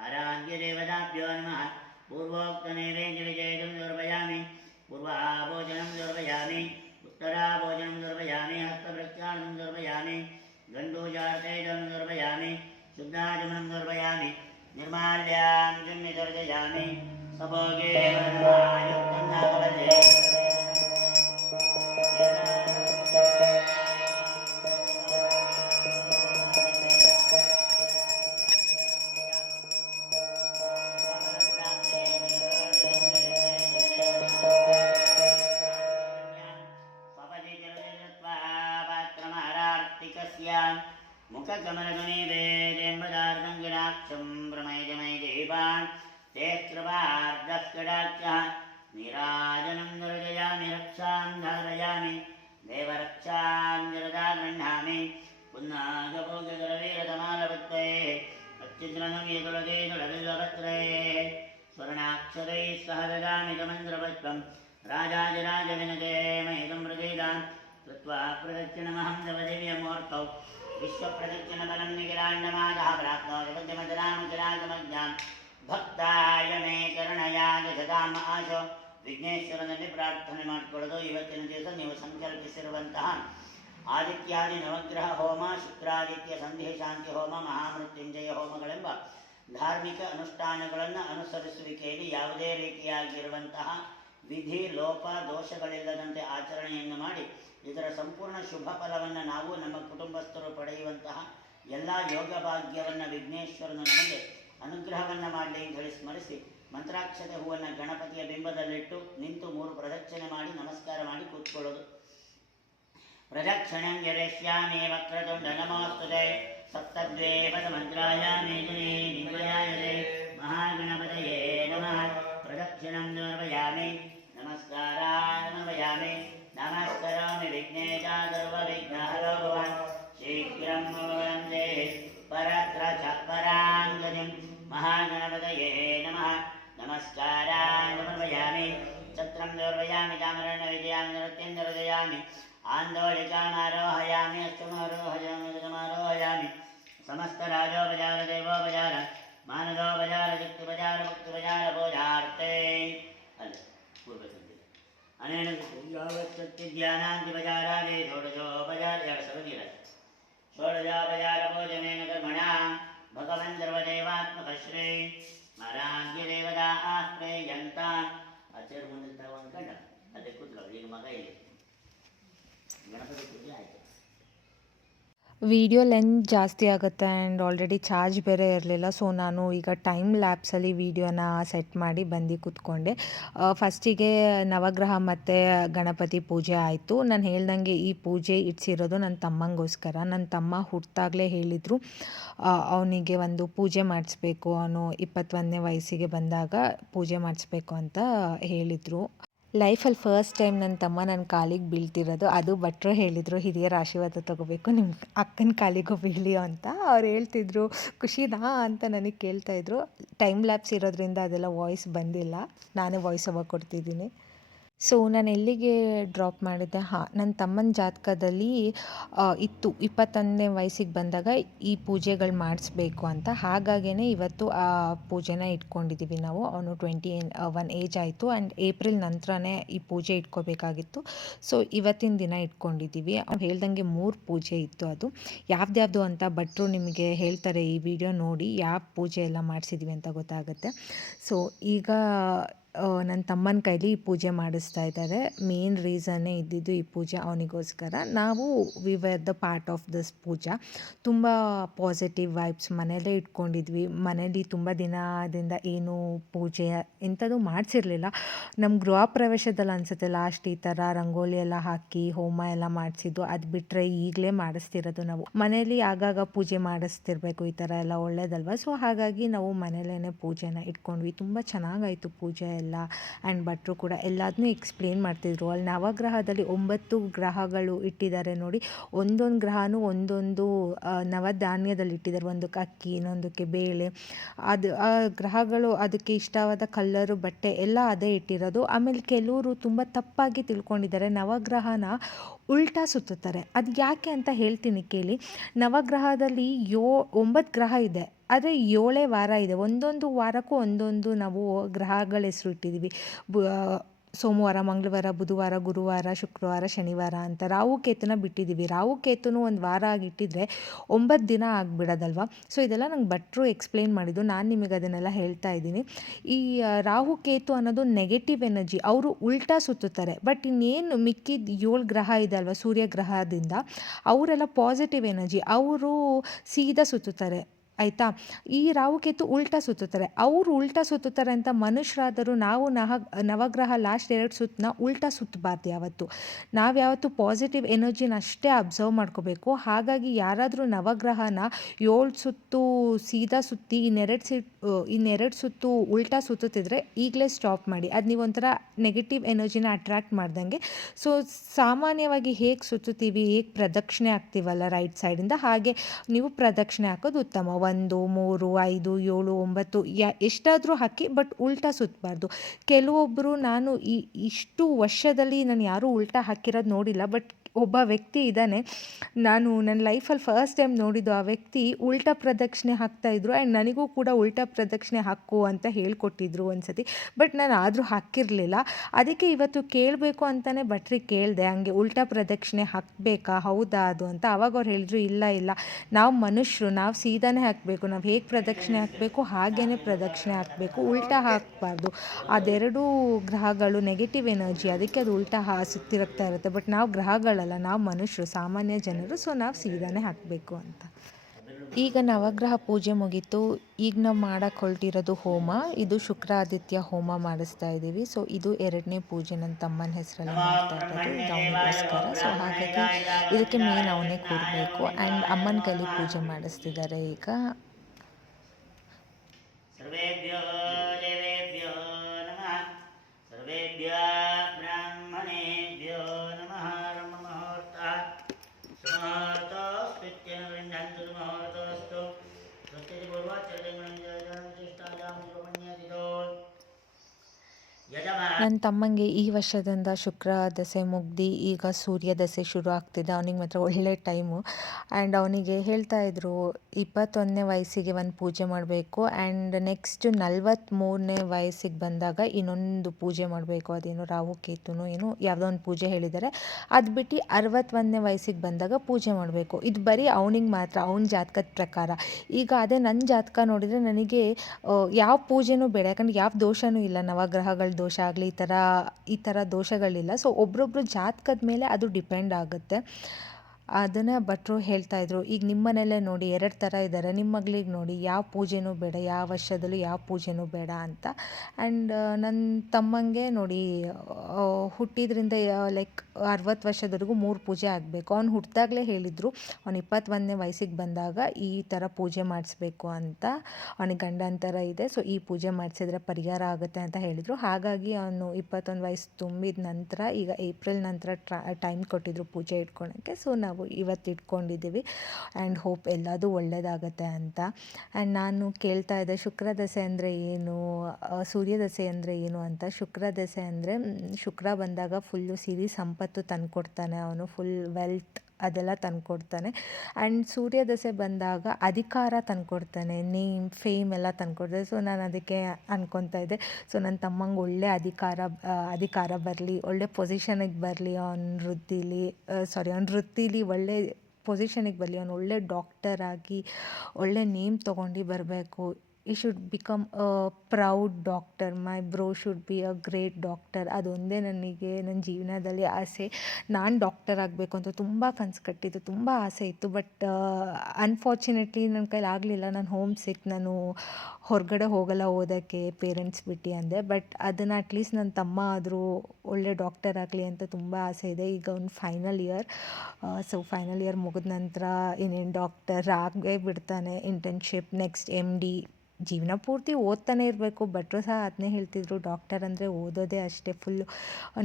आराध्यदेवताभ्यो नमः पूर्वोक्तनैवेद्यविजयं निर्वयामि पूर्वाभोजनं निर्वयामि उत्तराभोजनं निर्वयामि हस्तप्रक्षालनं निर्वयामि गण्डूजातेजं निर्वयामि शुद्धाचमनं निर्वयामि निर्माल्यां जन्मितर्जयामि सभोगे वरमायुक्तं नागवल्ले मुखकमलगणेवेदेम्बदार्दङ्गिणाक्षं प्रमयजमयदेवान् ते कृपार्धस्कटाक्षः नीराजनं निर्जयामि रक्षां धारयामि देवरक्षां जरदा गृह्णामि पुन्नागभोगगरवीरतमालवत्ते अत्युज्रनवीतुलदे तुलविल्लवत्रे स्वर्णाक्षरैः सह ददामि तमन्त्रपुष्पं राजाजराजविनते महितं प्रसीदान् कृत्वा प्रदक्षिणमहं तव दिव्यमूर्तौ विश्वप्रदक्षिणबलं निखिलाण्डमादः प्राप्नोति बुद्धिमतरां किरातमज्ञां ಭಕ್ತಾಯ ಮೇ ಕರುಣಯಾದ ಸದಾಮ ಆಶೋ ವಿಘ್ನೇಶ್ವರನಲ್ಲಿ ಪ್ರಾರ್ಥನೆ ಮಾಡಿಕೊಳ್ಳೋದು. ಇವತ್ತಿನ ದಿವಸ ನೀವು ಸಂಕಲ್ಪಿಸಿರುವಂತಹ ಆದಿತ್ಯಾದಿ ನವಗ್ರಹ ಹೋಮ, ಶುಕ್ರಾದಿತ್ಯ ಸಂಧಿ ಶಾಂತಿ ಹೋಮ, ಮಹಾಮೃತ್ಯುಂಜಯ ಹೋಮಗಳೆಂಬ ಧಾರ್ಮಿಕ ಅನುಷ್ಠಾನಗಳನ್ನು ಅನುಸರಿಸುವಿಕೆಯಲ್ಲಿ ಯಾವುದೇ ರೀತಿಯಾಗಿರುವಂತಹ ವಿಧಿ ಲೋಪ ದೋಷಗಳಿಲ್ಲದಂತೆ ಆಚರಣೆಯನ್ನು ಮಾಡಿ ಇದರ ಸಂಪೂರ್ಣ ಶುಭ ಫಲವನ್ನು ನಾವು ನಮ್ಮ ಕುಟುಂಬಸ್ಥರು ಪಡೆಯುವಂತಹ ಎಲ್ಲ ಯೋಗ ಭಾಗ್ಯವನ್ನು ವಿಘ್ನೇಶ್ವರನು ನಮಗೆ ಅನುಗ್ರಹವನ್ನು ಮಾಡಲಿ ಅಂತ ಹೇಳಿ ಸ್ಮರಿಸಿ ಮಂತ್ರಾಕ್ಷತೆ ಹೂವನ್ನು ಗಣಪತಿಯ ಬಿಂಬದಲ್ಲಿಟ್ಟು ನಿಂತು 3 ಪ್ರದಕ್ಷಿಣೆ ಮಾಡಿ ನಮಸ್ಕಾರ ಮಾಡಿ ಕೂತ್ಕೊಳ್ಳೋದು. ಪ್ರದಕ್ಷಿಣಂ ಯರೇಷ್ಯಾಮಿ ವಕ್ರತುಂಡ ನಮೋಸ್ತುತೆ ಸಪ್ತದ್ವೇಪದ ಮಂತ್ರಾಯ ಮೇಜನೆ ನಿವಯಾಯತೆ ಮಹಾಗಣಪತಯೇ ನಮಃ. ಪ್ರದಕ್ಷಿಣಂ ನಿರ್ವಯಾಮಿ ನಮಸ್ಕಾರಾಯ ನಮಯಾಮಿ ನಮಸ್ಕರೋಮಿ ವಿಘ್ನೇಶ ಸರ್ವವಿಘ್ನಹರೋ ಭವಾನ್ ಶೀಘ್ರಂ ಭವಂ ದೇಹಿ ಪರತ್ರ ಪರಾಂಗತಿಂ ಮಹಾಗಣಪತಯೇ ನಮಃ. ನಮಸ್ಕಾರಾಯ ಸಮರ್ಪಯಾಮಿ स्थापयामि ताम्रेण विजयामि नृत्यं निर्जयामि आन्दोलिकामारोहयामि अश्वमारोहयामि समस्तराजोपचार देवोपचार मानदोपचार युक्तिपचार मुक्तिपचार पूजार्थे अल पूर्वसंधि अनेन यावत्सत्यज्ञानान्तिपचारादि षोडशोपचार षोडशोपचार पूजनेन कर्मणा भगवन् सर्वदेवात्मकश्री आराध्यदेवता आश्रयन्ता आचार्य ಮುಂದೆ ತಗೊಂಡ್ಕಂಡ ಅದೇ ಕೂತ್ಕೊಳ್ಳಿ ಈಗ ಮಗ ಇಲ್ಲಿ ಗಣಪತಿ ಪೂಜೆ ಆಯಿತು. ವಿಡಿಯೋ ಲೆಂತ್ ಜಾಸ್ತಿ ಆಗುತ್ತೆ ಆ್ಯಂಡ್ ಆಲ್ರೆಡಿ ಚಾರ್ಜ್ ಬೇರೆ ಇರಲಿಲ್ಲ. ಸೊ ನಾನು ಈಗ ಟೈಮ್ ಲ್ಯಾಪ್ಸಲ್ಲಿ ವೀಡಿಯೋನ ಸೆಟ್ ಮಾಡಿ ಬಂದು ಕೂತ್ಕೊಂಡೆ. ಫಸ್ಟಿಗೆ ನವಗ್ರಹ ಮತ್ತು ಗಣಪತಿ ಪೂಜೆ ಆಯಿತು. ನಾನು ಹೇಳ್ದಂಗೆ ಈ ಪೂಜೆ ಇಡ್ಸಿರೋದು ನನ್ನ ತಮ್ಮಂಗೋಸ್ಕರ. ನನ್ನ ತಮ್ಮ ಹುಟ್ಟಾಗಲೇ ಹೇಳಿದರು ಅವನಿಗೆ ಒಂದು ಪೂಜೆ ಮಾಡಿಸ್ಬೇಕು, ಅವನು 21ನೇ ವಯಸ್ಸಿಗೆ ಬಂದಾಗ ಪೂಜೆ ಮಾಡಿಸ್ಬೇಕು ಅಂತ ಹೇಳಿದರು. ಲೈಫಲ್ಲಿ ಫಸ್ಟ್ ಟೈಮ್ ನನ್ನ ತಮ್ಮ ನನ್ನ ಕಾಲಿಗೆ ಬೀಳ್ತಿರೋದು. ಅದು ಭಟ್ರು ಹೇಳಿದರು ಹಿರಿಯರ ಆಶೀರ್ವಾದ ತೊಗೋಬೇಕು, ನಿಮ್ಮ ಅಕ್ಕನ ಕಾಲಿಗೂ ಬೀಳಿ ಅಂತ. ಅವ್ರು ಹೇಳ್ತಿದ್ರು ಖುಷಿನಾ ಅಂತ ನನಗೆ ಕೇಳ್ತಾಯಿದ್ರು. ಟೈಮ್ ಲ್ಯಾಪ್ಸ್ ಇರೋದ್ರಿಂದ ಅದೆಲ್ಲ ವಾಯ್ಸ್ ಬಂದಿಲ್ಲ, ನಾನೇ ವಾಯ್ಸ್ ಓವರ್ ಕೊಡ್ತಿದ್ದೀನಿ. ಸೊ ನಾನು ಎಲ್ಲಿಗೆ ಡ್ರಾಪ್ ಮಾಡಿದ್ದೆ, ನನ್ನ ತಮ್ಮನ ಜಾತಕದಲ್ಲಿ ಇತ್ತು 21ನೇ ವಯಸ್ಸಿಗೆ ಬಂದಾಗ ಈ ಪೂಜೆಗಳು ಮಾಡಿಸ್ಬೇಕು ಅಂತ. ಹಾಗಾಗೇ ಇವತ್ತು ಆ ಪೂಜೆನ ಇಟ್ಕೊಂಡಿದ್ದೀವಿ ನಾವು. ಅವನು 21 ಏಜ್ ಆಯಿತು ಆ್ಯಂಡ್ ಏಪ್ರಿಲ್ ನಂತರನೇ ಈ ಪೂಜೆ ಇಟ್ಕೋಬೇಕಾಗಿತ್ತು. ಸೊ ಇವತ್ತಿನ ದಿನ ಇಟ್ಕೊಂಡಿದ್ದೀವಿ. ಅವ್ನು ಹೇಳ್ದಂಗೆ 3 ಪೂಜೆ ಇತ್ತು. ಅದು ಯಾವ್ದ್ಯಾವುದು ಅಂತ ಭಟ್ರು ನಿಮಗೆ ಹೇಳ್ತಾರೆ, ಈ ವಿಡಿಯೋ ನೋಡಿ ಯಾವ ಪೂಜೆ ಎಲ್ಲ ಮಾಡಿಸಿದ್ದೀವಿ ಅಂತ ಗೊತ್ತಾಗುತ್ತೆ. ಸೊ ಈಗ ನನ್ನ ತಮ್ಮನ ಕೈಲಿ ಈ ಪೂಜೆ ಮಾಡಿಸ್ತಾ ಇದ್ದಾರೆ. ಮೇನ್ ರೀಸನ್ನೇ ಇದ್ದಿದ್ದು ಈ ಪೂಜೆ ಅವನಿಗೋಸ್ಕರ. ನಾವು we were the part of this puja. ತುಂಬ ಪಾಸಿಟಿವ್ ವೈಬ್ಸ್ ಮನೆಯಲ್ಲೇ ಇಟ್ಕೊಂಡಿದ್ವಿ. ಮನೇಲಿ ತುಂಬ ದಿನದಿಂದ ಏನು ಪೂಜೆ ಎಂಥದ್ದು ಮಾಡಿಸಿರ್ಲಿಲ್ಲ. ನಮ್ಮ ಗೃಹ ಪ್ರವೇಶದಲ್ಲಿ ಅನಿಸುತ್ತೆ ಲಾಸ್ಟ್ ಈ ಥರ ರಂಗೋಲಿ ಎಲ್ಲ ಹಾಕಿ ಹೋಮ ಎಲ್ಲ ಮಾಡಿಸಿದ್ದು. ಅದು ಬಿಟ್ಟರೆ ಈಗಲೇ ಮಾಡಿಸ್ತಿರೋದು ನಾವು. ಮನೇಲಿ ಆಗಾಗ ಪೂಜೆ ಮಾಡಿಸ್ತಿರ್ಬೇಕು, ಈ ಥರ ಎಲ್ಲ ಒಳ್ಳೇದಲ್ವ. ಸೊ ಹಾಗಾಗಿ ನಾವು ಮನೇಲೇ ಪೂಜೆನ ಇಟ್ಕೊಂಡ್ವಿ. ತುಂಬ ಚೆನ್ನಾಗಾಯಿತು ಪೂಜೆ ಎಲ್ಲ. ಆ್ಯಂಡ್ ಭಟ್ರು ಕೂಡ ಎಲ್ಲದನ್ನೂ ಎಕ್ಸ್ಪ್ಲೇನ್ ಮಾಡ್ತಿದ್ರು. ಅಲ್ಲಿ ನವಗ್ರಹದಲ್ಲಿ 9 ಗ್ರಹಗಳು ಇಟ್ಟಿದ್ದಾರೆ ನೋಡಿ. ಒಂದೊಂದು ಗ್ರಹನೂ ಒಂದೊಂದು ನವಧಾನ್ಯದಲ್ಲಿ ಇಟ್ಟಿದ್ದಾರೆ. ಒಂದಕ್ಕೆ ಅಕ್ಕಿ, ಇನ್ನೊಂದಕ್ಕೆ ಬೇಳೆ. ಅದು ಆ ಗ್ರಹಗಳು ಅದಕ್ಕೆ ಇಷ್ಟವಾದ ಕಲ್ಲರು, ಬಟ್ಟೆ ಎಲ್ಲ ಅದೇ ಇಟ್ಟಿರೋದು. ಆಮೇಲೆ ಕೆಲವರು ತುಂಬ ತಪ್ಪಾಗಿ ತಿಳ್ಕೊಂಡಿದ್ದಾರೆ, ನವಗ್ರಹನ ಉಲ್ಟಾ ಸುತ್ತುತ್ತಾರೆ. ಅದು ಯಾಕೆ ಅಂತ ಹೇಳ್ತೀನಿ ಕೇಳಿ. ನವಗ್ರಹದಲ್ಲಿ 9 ಗ್ರಹ ಇದೆ, ಆದರೆ 7 ವಾರ ಇದೆ. ಒಂದೊಂದು ವಾರಕ್ಕೂ ಒಂದೊಂದು ನಾವು ಗ್ರಹಗಳ ಹೆಸರು ಇಟ್ಟಿದ್ದೀವಿ. ಸೋಮವಾರ, ಮಂಗಳವಾರ, ಬುಧವಾರ, ಗುರುವಾರ, ಶುಕ್ರವಾರ, ಶನಿವಾರ ಅಂತ. ರಾಹುಕೇತುನ ಬಿಟ್ಟಿದ್ದೀವಿ. ರಾಹುಕೇತುನು ಒಂದು ವಾರ ಆಗಿಟ್ಟಿದ್ರೆ 9 ದಿನ ಆಗಿಬಿಡೋದಲ್ವ. ಸೊ ಇದೆಲ್ಲ ನಂಗೆ ಭಟ್ರು ಎಕ್ಸ್ಪ್ಲೇನ್ ಮಾಡಿದ್ದು, ನಾನು ನಿಮಗೆ ಅದನ್ನೆಲ್ಲ ಹೇಳ್ತಾ ಇದ್ದೀನಿ. ಈ ರಾಹುಕೇತು ಅನ್ನೋದು ನೆಗೆಟಿವ್ ಎನರ್ಜಿ, ಅವರು ಉಲ್ಟಾ ಸುತ್ತುತ್ತಾರೆ. ಬಟ್ ಇನ್ನೇನು ಮಿಕ್ಕಿದ 7 ಗ್ರಹ ಇದೆ ಅಲ್ವ ಸೂರ್ಯಗ್ರಹದಿಂದ, ಅವರೆಲ್ಲ ಪಾಸಿಟಿವ್ ಎನರ್ಜಿ, ಅವರು ಸೀದಾ ಸುತ್ತುತ್ತಾರೆ. ಆಯಿತಾ. ಈ ರಾಹುಕೇತು ಉಲ್ಟಾ ಸುತ್ತುತ್ತಾರೆ. ಅವರು ಉಲ್ಟಾ ಸುತ್ತುತ್ತಾರೆ ಅಂತ ಮನುಷ್ಯರಾದರೂ ನಾವು ನವಗ್ರಹ ಲಾಸ್ಟ್ 2 ಸುತ್ತನ್ನ ಉಲ್ಟಾ ಸುತ್ತಬಾರ್ದು ಯಾವತ್ತು. ನಾವು ಯಾವತ್ತು ಪಾಸಿಟಿವ್ ಎನರ್ಜಿನ ಅಷ್ಟೇ ಅಬ್ಸರ್ವ್ ಮಾಡ್ಕೋಬೇಕು. ಹಾಗಾಗಿ ಯಾರಾದರೂ ನವಗ್ರಹನ 7 ಸುತ್ತು ಸೀದಾ ಸುತ್ತಿ ಇನ್ನೆರಡು ಸುತ್ತು ಉಲ್ಟಾ ಸುತ್ತುತ್ತಿದ್ರೆ ಈಗಲೇ ಸ್ಟಾಪ್ ಮಾಡಿ. ಅದು ನೀವು ಒಂಥರ ನೆಗೆಟಿವ್ ಎನರ್ಜಿನ ಅಟ್ರ್ಯಾಕ್ಟ್ ಮಾಡ್ದಂಗೆ. ಸೊ ಸಾಮಾನ್ಯವಾಗಿ ಹೇಗೆ ಸುತ್ತುತ್ತೀವಿ, ಹೇಗೆ ಪ್ರದಕ್ಷಿಣೆ ಆಗ್ತೀವಲ್ಲ ರೈಟ್ ಸೈಡಿಂದ, ಹಾಗೆ ನೀವು ಪ್ರದಕ್ಷಿಣೆ ಹಾಕೋದು ಉತ್ತಮ. 1, 3, 5, 7, 9 ಎಷ್ಟಾದರೂ ಹಾಕಿ, ಬಟ್ ಉಲ್ಟಾ ಸುತ್ತಬಾರ್ದು. ಕೆಲವೊಬ್ಬರು ನಾನು ಇಷ್ಟು ವರ್ಷದಲ್ಲಿ ನಾನು ಯಾರೂ ಉಲ್ಟಾ ಹಾಕಿರೋದು ನೋಡಿಲ್ಲ. ಬಟ್ ಒಬ್ಬ ವ್ಯಕ್ತಿ ಇದ್ದಾನೆ, ನಾನು ನನ್ನ ಲೈಫಲ್ಲಿ ಫಸ್ಟ್ ಟೈಮ್ ನೋಡಿದ್ದು. ಆ ವ್ಯಕ್ತಿ ಉಲ್ಟಾ ಪ್ರದಕ್ಷಿಣೆ ಹಾಕ್ತಾಯಿದ್ರು ಆ್ಯಂಡ್ ನನಗೂ ಕೂಡ ಉಲ್ಟಾ ಪ್ರದಕ್ಷಿಣೆ ಹಾಕು ಅಂತ ಹೇಳ್ಕೊಟ್ಟಿದ್ರು ಒಂದು ಸತಿ. ಬಟ್ ನಾನು ಆದರೂ ಹಾಕಿರಲಿಲ್ಲ. ಅದಕ್ಕೆ ಇವತ್ತು ಕೇಳಬೇಕು ಅಂತಲೇ ಭಟ್ರಿಗೆ ಕೇಳಿದೆ, ಹಂಗೆ ಉಲ್ಟಾ ಪ್ರದಕ್ಷಿಣೆ ಹಾಕಬೇಕಾ, ಹೌದಾ ಅದು ಅಂತ. ಆವಾಗ ಅವ್ರು ಹೇಳಿದ್ರು ಇಲ್ಲ, ನಾವು ಮನುಷ್ಯರು, ನಾವು ಸೀದಾನೇ ಹಾಕಬೇಕು. ನಾವು ಹೇಗೆ ಪ್ರದಕ್ಷಿಣೆ ಹಾಕಬೇಕು ಹಾಗೇ ಪ್ರದಕ್ಷಿಣೆ ಹಾಕಬೇಕು, ಉಲ್ಟಾ ಹಾಕಬಾರ್ದು. ಅದೆರಡೂ ಗ್ರಹಗಳು ನೆಗೆಟಿವ್ ಎನರ್ಜಿ, ಅದಕ್ಕೆ ಅದು ಉಲ್ಟಾ ಸುತ್ತಿರುತ್ತಾ ಇರುತ್ತೆ. ಬಟ್ ನಾವು ಗ್ರಹಗಳಲ್ಲ, ನಾವು ಮನುಷ್ಯರು, ಸಾಮಾನ್ಯ ಜನರು. ಸೊ ನಾವು ಸೀದಾನೇ ಹಾಕಬೇಕು ಅಂತ. ಈಗ ನವಗ್ರಹ ಪೂಜೆ ಮುಗೀತು. ಈಗ ನಾವು ಮಾಡಕ್ಕೆ ಹೊರಟಿರೋದು ಹೋಮ. ಇದು ಶುಕ್ರಾದಿತ್ಯ ಹೋಮ ಮಾಡಿಸ್ತಾ ಇದ್ದೀವಿ. ಸೊ ಇದು 2ನೇ ಪೂಜೆ ನನ್ನ ತಮ್ಮನ ಹೆಸರಲ್ಲಿ ಮಾಡ್ತಾ ಇರೋದು, ಇದು ಅವನಿಗೋಸ್ಕರ. ಸೊ ಹಾಗಾಗಿ ಇದಕ್ಕೆ ಮೇನ್ ಅವನೇ ಕೂರಬೇಕು. ಆ್ಯಂಡ್ ಅಮ್ಮನ ಕೈಲಿ ಪೂಜೆ ಮಾಡಿಸ್ತಿದ್ದಾರೆ ಈಗ. ಸರ್ವೇಭ್ಯೋ ದೇವೇಭ್ಯೋ ನಮಃ, ಸರ್ವೇಭ್ಯೋ ಬ್ರಾಹ್ಮಣೇಭ್ಯೋ ನಮಃ. ಮುಹೂರ್ತೋಸ್ತಿತ್ಯನ ಗೃಹಂತು ಮುಹೂರ್ತೋಸ್ತು ಸ್ವಸ್ತಿ ಪೂರ್ವಾಚರಣೆ ನನ್ನ ತಮ್ಮಂಗೆ ಈ ವರ್ಷದಿಂದ ಶುಕ್ರ ದಶೆ ಮುಗ್ದು ಈಗ ಸೂರ್ಯ ದಶೆ ಶುರು ಆಗ್ತಿದೆ. ಅವನಿಗೆ ಮಾತ್ರ ಒಳ್ಳೆ ಟೈಮು. ಆ್ಯಂಡ್ ಅವನಿಗೆ ಹೇಳ್ತಾಯಿದ್ರು 21ನೇ ವಯಸ್ಸಿಗೆ ಒಂದು ಪೂಜೆ ಮಾಡಬೇಕು ಆ್ಯಂಡ್ ನೆಕ್ಸ್ಟ್ 43ನೇ ವಯಸ್ಸಿಗೆ ಬಂದಾಗ ಇನ್ನೊಂದು ಪೂಜೆ ಮಾಡಬೇಕು. ಅದೇನೋ ರಾಹು ಕೇತುನೋ ಏನೋ ಯಾವುದೋ ಒಂದು ಪೂಜೆ ಹೇಳಿದ್ದಾರೆ. ಅದು ಬಿಟ್ಟು 61ನೇ ವಯಸ್ಸಿಗೆ ಬಂದಾಗ ಪೂಜೆ ಮಾಡಬೇಕು. ಇದು ಬರೀ ಅವನಿಗೆ ಮಾತ್ರ, ಅವನ ಜಾತಕದ ಪ್ರಕಾರ. ಈಗ ಅದೇ ನನ್ನ ಜಾತಕ ನೋಡಿದರೆ ನನಗೆ ಯಾವ ಪೂಜೆನೂ ಬೇಡ, ಯಾಕಂದರೆ ಯಾವ ದೋಷವೂ ಇಲ್ಲ, ನವಗ್ರಹಗಳ ದೋಷ ಆಗಲಿ ಈ ಥರ ದೋಷಗಳಿಲ್ಲ. ಸೊ ಒಬ್ರೊಬ್ರು ಜಾತಕದ ಮೇಲೆ ಅದು ಡಿಪೆಂಡ್ ಆಗುತ್ತೆ. ಅದನ್ನು ಭಟ್ರು ಹೇಳ್ತಾಯಿದ್ರು. ಈಗ ನಿಮ್ಮ ಮನೆಯಲ್ಲೇ ನೋಡಿ 2 ಥರ ಇದ್ದಾರೆ. ನಿಮ್ಮ ಮಗಳಿಗೆ ನೋಡಿ ಯಾವ ಪೂಜೆನೂ ಬೇಡ, ಯಾವ ವರ್ಷದಲ್ಲೂ ಯಾವ ಪೂಜೆನೂ ಬೇಡ ಅಂತ. ಆ್ಯಂಡ್ ನನ್ನ ತಮ್ಮಂಗೆ ನೋಡಿ ಹುಟ್ಟಿದ್ರಿಂದ ಲೈಕ್ 60 ವರ್ಷದವರೆಗೂ 3 ಪೂಜೆ ಆಗಬೇಕು. ಅವ್ನು ಹುಟ್ಟಿದಾಗಲೇ ಹೇಳಿದರು ಅವ್ನು 21ನೇ ವಯಸ್ಸಿಗೆ ಬಂದಾಗ ಈ ಥರ ಪೂಜೆ ಮಾಡಿಸ್ಬೇಕು ಅಂತ. ಅವನಿಗೆ ಗಂಡಾಂತರ ಇದೆ, ಸೊ ಈ ಪೂಜೆ ಮಾಡಿಸಿದ್ರೆ ಪರಿಹಾರ ಆಗುತ್ತೆ ಅಂತ ಹೇಳಿದರು. ಹಾಗಾಗಿ ಅವನು 21 ವಯಸ್ಸು ತುಂಬಿದ ನಂತರ ಈಗ ಏಪ್ರಿಲ್ ನಂತರ ಟೈಮ್ ಕೊಟ್ಟಿದ್ರು ಪೂಜೆ ಇಟ್ಕೊಳಕ್ಕೆ. ಸೊ ನಾವು ಇವತ್ತು ಇಟ್ಕೊಂಡಿದ್ದೀವಿ ಆ್ಯಂಡ್ ಹೋಪ್ ಎಲ್ಲದೂ ಒಳ್ಳೆಯದಾಗತ್ತೆ ಅಂತ. ಆ್ಯಂಡ್ ನಾನು ಕೇಳ್ತಾ ಇದ್ದೆ ಶುಕ್ರ ದಶೆ ಅಂದರೆ ಏನು, ಸೂರ್ಯ ದಶೆ ಅಂದರೆ ಏನು ಅಂತ. ಶುಕ್ರ ದಶೆ ಅಂದರೆ ಶುಕ್ರ ಬಂದಾಗ ಫುಲ್ಲು ಸಿರಿ ಸಂಪತ್ತು ತಂದುಕೊಡ್ತಾನೆ, ಅವನು ಫುಲ್ ವೆಲ್ತ್ ಅದೆಲ್ಲ ತಂದುಕೊಡ್ತಾನೆ. ಆ್ಯಂಡ್ ಸೂರ್ಯ ದಶೆ ಬಂದಾಗ ಅಧಿಕಾರ ತಂದುಕೊಡ್ತಾನೆ, ನೇಮ್ ಫೇಮ್ ಎಲ್ಲ ತಂದುಕೊಡ್ತಾನೆ. ಸೊ ನಾನು ಅದಕ್ಕೆ ಅನ್ಕೊತಾ ಇದ್ದೆ, ಸೊ ನನ್ನ ತಮ್ಮಂಗೆ ಒಳ್ಳೆ ಅಧಿಕಾರ ಬರಲಿ, ಒಳ್ಳೆ ಪೊಸಿಷನಿಗೆ ಬರಲಿ, ಅವ್ನ ವೃತ್ತಿಲಿ ಒಳ್ಳೆ ಪೊಸಿಷನಿಗೆ ಬರಲಿ, ಅವ್ನು ಒಳ್ಳೆ ಡಾಕ್ಟರ್ ಆಗಿ ಒಳ್ಳೆ ನೇಮ್ ತೊಗೊಂಡು ಬರಬೇಕು. ಈ should become a proud doctor. My bro should be a great doctor. ಅದೊಂದೇ ನನಗೆ ನನ್ನ ಜೀವನದಲ್ಲಿ ಆಸೆ. ನಾನು ಡಾಕ್ಟರ್ ಆಗಬೇಕು ಅಂತ ತುಂಬ ಕನಸು ಕಟ್ಟಿದ್ದು, ತುಂಬ ಆಸೆ ಇತ್ತು. ಬಟ್ ಅನ್ಫಾರ್ಚುನೇಟ್ಲಿ ನನ್ನ ಕೈಲಿ ಆಗಲಿಲ್ಲ. ನಾನು ಹೋಮ್ ಸಿಕ್, ನಾನು ಹೊರಗಡೆ ಹೋಗಲ್ಲ ಓದೋಕ್ಕೆ ಪೇರೆಂಟ್ಸ್ ಬಿಟ್ಟು ಅಂದೆ. ಬಟ್ ಅದನ್ನು ಅಟ್ಲೀಸ್ಟ್ ನನ್ನ ತಮ್ಮ ಆದರೂ ಒಳ್ಳೆ ಡಾಕ್ಟರ್ ಆಗಲಿ ಅಂತ ತುಂಬ ಆಸೆ ಇದೆ. ಈಗ ಅವ್ನು final year. So final year ಮುಗಿದ ನಂತರ ಇನ್ನೇನು ಡಾಕ್ಟರ್ ಆಗೇ ಬಿಡ್ತಾನೆ. ಇಂಟರ್ನ್ಶಿಪ್, ನೆಕ್ಸ್ಟ್ MD, ಜೀವನ ಪೂರ್ತಿ ಓದ್ತಾನೆ ಇರಬೇಕು. ಭಟ್ರು ಸಹ ಅದನ್ನೇ ಹೇಳ್ತಿದ್ರು, ಡಾಕ್ಟರ್ ಅಂದರೆ ಓದೋದೇ ಅಷ್ಟೇ ಫುಲ್ಲು.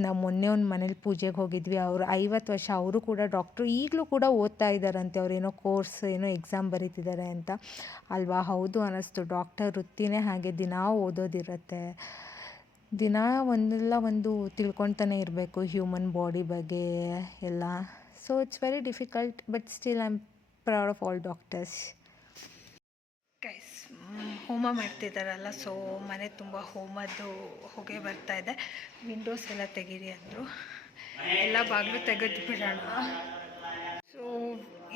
ನಾವು ಮೊನ್ನೆ ಒಂದು ಮನೇಲಿ ಪೂಜೆಗೆ ಹೋಗಿದ್ವಿ, ಅವರು 50 ವರ್ಷ, ಅವರು ಕೂಡ ಡಾಕ್ಟ್ರು, ಈಗಲೂ ಕೂಡ ಓದ್ತಾ ಇದ್ದಾರಂತೆ. ಅವ್ರೇನೋ ಕೋರ್ಸ್ ಏನೋ ಎಕ್ಸಾಮ್ ಬರೀತಿದ್ದಾರೆ ಅಂತ ಅಲ್ವಾ. ಹೌದು ಅನ್ನಿಸ್ತು, ಡಾಕ್ಟರ್ ವೃತ್ತಿನೇ ಹಾಗೆ, ದಿನ ಓದೋದಿರುತ್ತೆ, ದಿನ ಒಂದು ತಿಳ್ಕೊತಾನೆ ಇರಬೇಕು ಹ್ಯೂಮನ್ ಬಾಡಿ ಬಗ್ಗೆ ಎಲ್ಲ. So it's very difficult, but still I am proud of all doctors. Guys, ಹೋಮ ಮಾಡ್ತಿದ್ದಾರಲ್ಲ, ಸೊ ಮನೆ ತುಂಬ ಹೋಮದ್ದು ಹೊಗೆ ಬರ್ತಾ ಇದೆ. ವಿಂಡೋಸ್ ಎಲ್ಲ ತೆಗೀರಿ ಅಂದರು, ಎಲ್ಲ ಬಾಗಿಲು ತೆಗೆದು ಬಿಡೋಣ. ಸೊ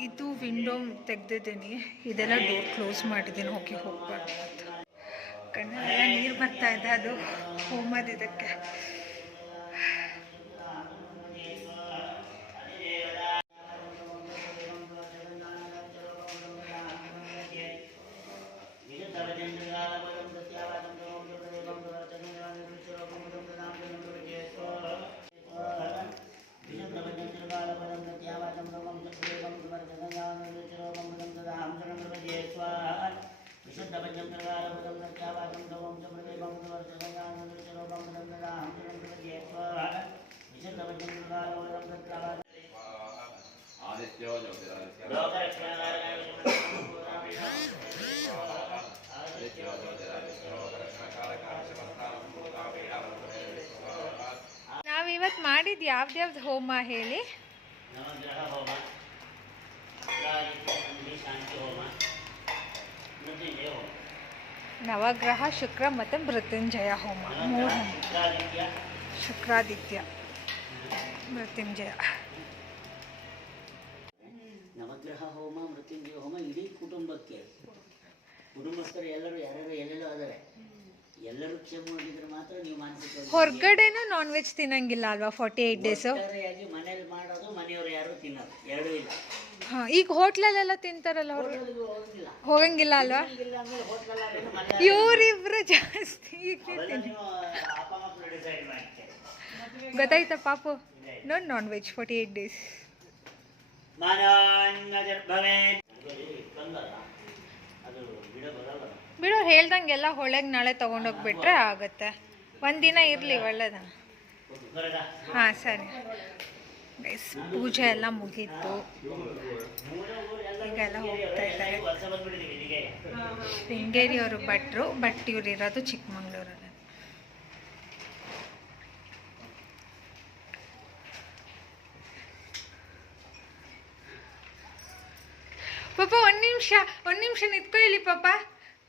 ಇದು ವಿಂಡೋ ತೆಗೆದಿದ್ದೀನಿ, ಇದೆಲ್ಲ ಡೋರ್ ಕ್ಲೋಸ್ ಮಾಡಿದ್ದೀನಿ, ಹೋಗ್ಬಾರ್ದು ಅಂತ. ಕಣ್ಣೆಲ್ಲ ನೀರು ಬರ್ತಾ ಇದೆ, ಅದು ಹೋಮದಿದ್ದಕ್ಕೆ. ನಾವಿವತ್ತು ಮಾಡಿದ್ದು ಯಾವ್ದು ಹೋಮ ಹೇಳಿ? ನವಗ್ರಹ ಹೋಮ, ಶಾಂತಿ ಹೋಮ, ಮೃತ್ಯುಂಜಯ ಹೋಮ. ನವಗ್ರಹ, ಶುಕ್ರ ಮತ್ತು ಮೃತ್ಯುಂಜಯ ಹೋಮ, 3. ಶುಕ್ರಾದಿತ್ಯ, ಮೃತ್ಯುಂಜಯ. ನವಗ್ರಹ ಹೋಮ, ಮೃತ್ಯುಂಜಯ ಹೋಮ ಇಡೀ ಕುಟುಂಬಸ್ಥರು ಎಲ್ಲರೂ ಯಾರ್ಯಾರು ಎಲ್ಲೆಲ್ಲೋ ಆದರೆ ಎಲ್ಲರೂ ಕ್ಷೇಮವಾಗಿದ್ರೆ ಮಾತ್ರ ನೀವು ಮಾನಸಿಕ. ಹೊರಗಡೆನೂ ನಾನ್ ವೆಜ್ ತಿನ್ನಂಗಿಲ್ಲ ಅಲ್ವಾ 48 ಡೇಸು? ಒಟ್ಟಾರೆಯಾಗಿ ಮನೇಲಿ ಮಾಡೋದು, ಮನೆಯವರು ಯಾರು ತಿನ್ನೋದು, ಎರಡೂ ಇಲ್ಲ. ಹಾಂ, ಈಗ ಹೋಟ್ಲಲ್ಲೆಲ್ಲ ತಿಂತಾರಲ್ಲ, ಹೋಗಂಗಿಲ್ಲ ಅಲ್ವಾ? ಇವರಿಬ್ರು ಜಾಸ್ತಿ ಗೊತ್ತಾಯ್ತಾ ಪಾಪು? Non veg 48 days. ಬಿಡು, ಹೇಳ್ದಂಗೆಲ್ಲ ಹೊಳೆಗೆ ನಾಳೆ ತೊಗೊಂಡೋಗ್ಬಿಟ್ರೆ ಆಗುತ್ತೆ. ಒಂದಿನ ಇರಲಿ, ಒಳ್ಳೇದ. ಹಾಂ ಸರಿ ಗೈಸ್, ಪೂಜೆ ಎಲ್ಲ ಮುಗೀತು, ಈಗೆಲ್ಲ ಹೋಗ್ತಾ ಇದ್ದಾರೆ. ಶೃಂಗೇರಿ ಅವರು ಭಟ್ರು, ಬಟ್ ಇವ್ರು ಇರೋದು ಚಿಕ್ಕಮಂಗ್ಳೂರಲ್ಲಿ. ಪಾಪ ಒಂದು ನಿಮಿಷ ನಿಂತ್ಕೊ ಇಲ್ಲಿ ಪಾಪ.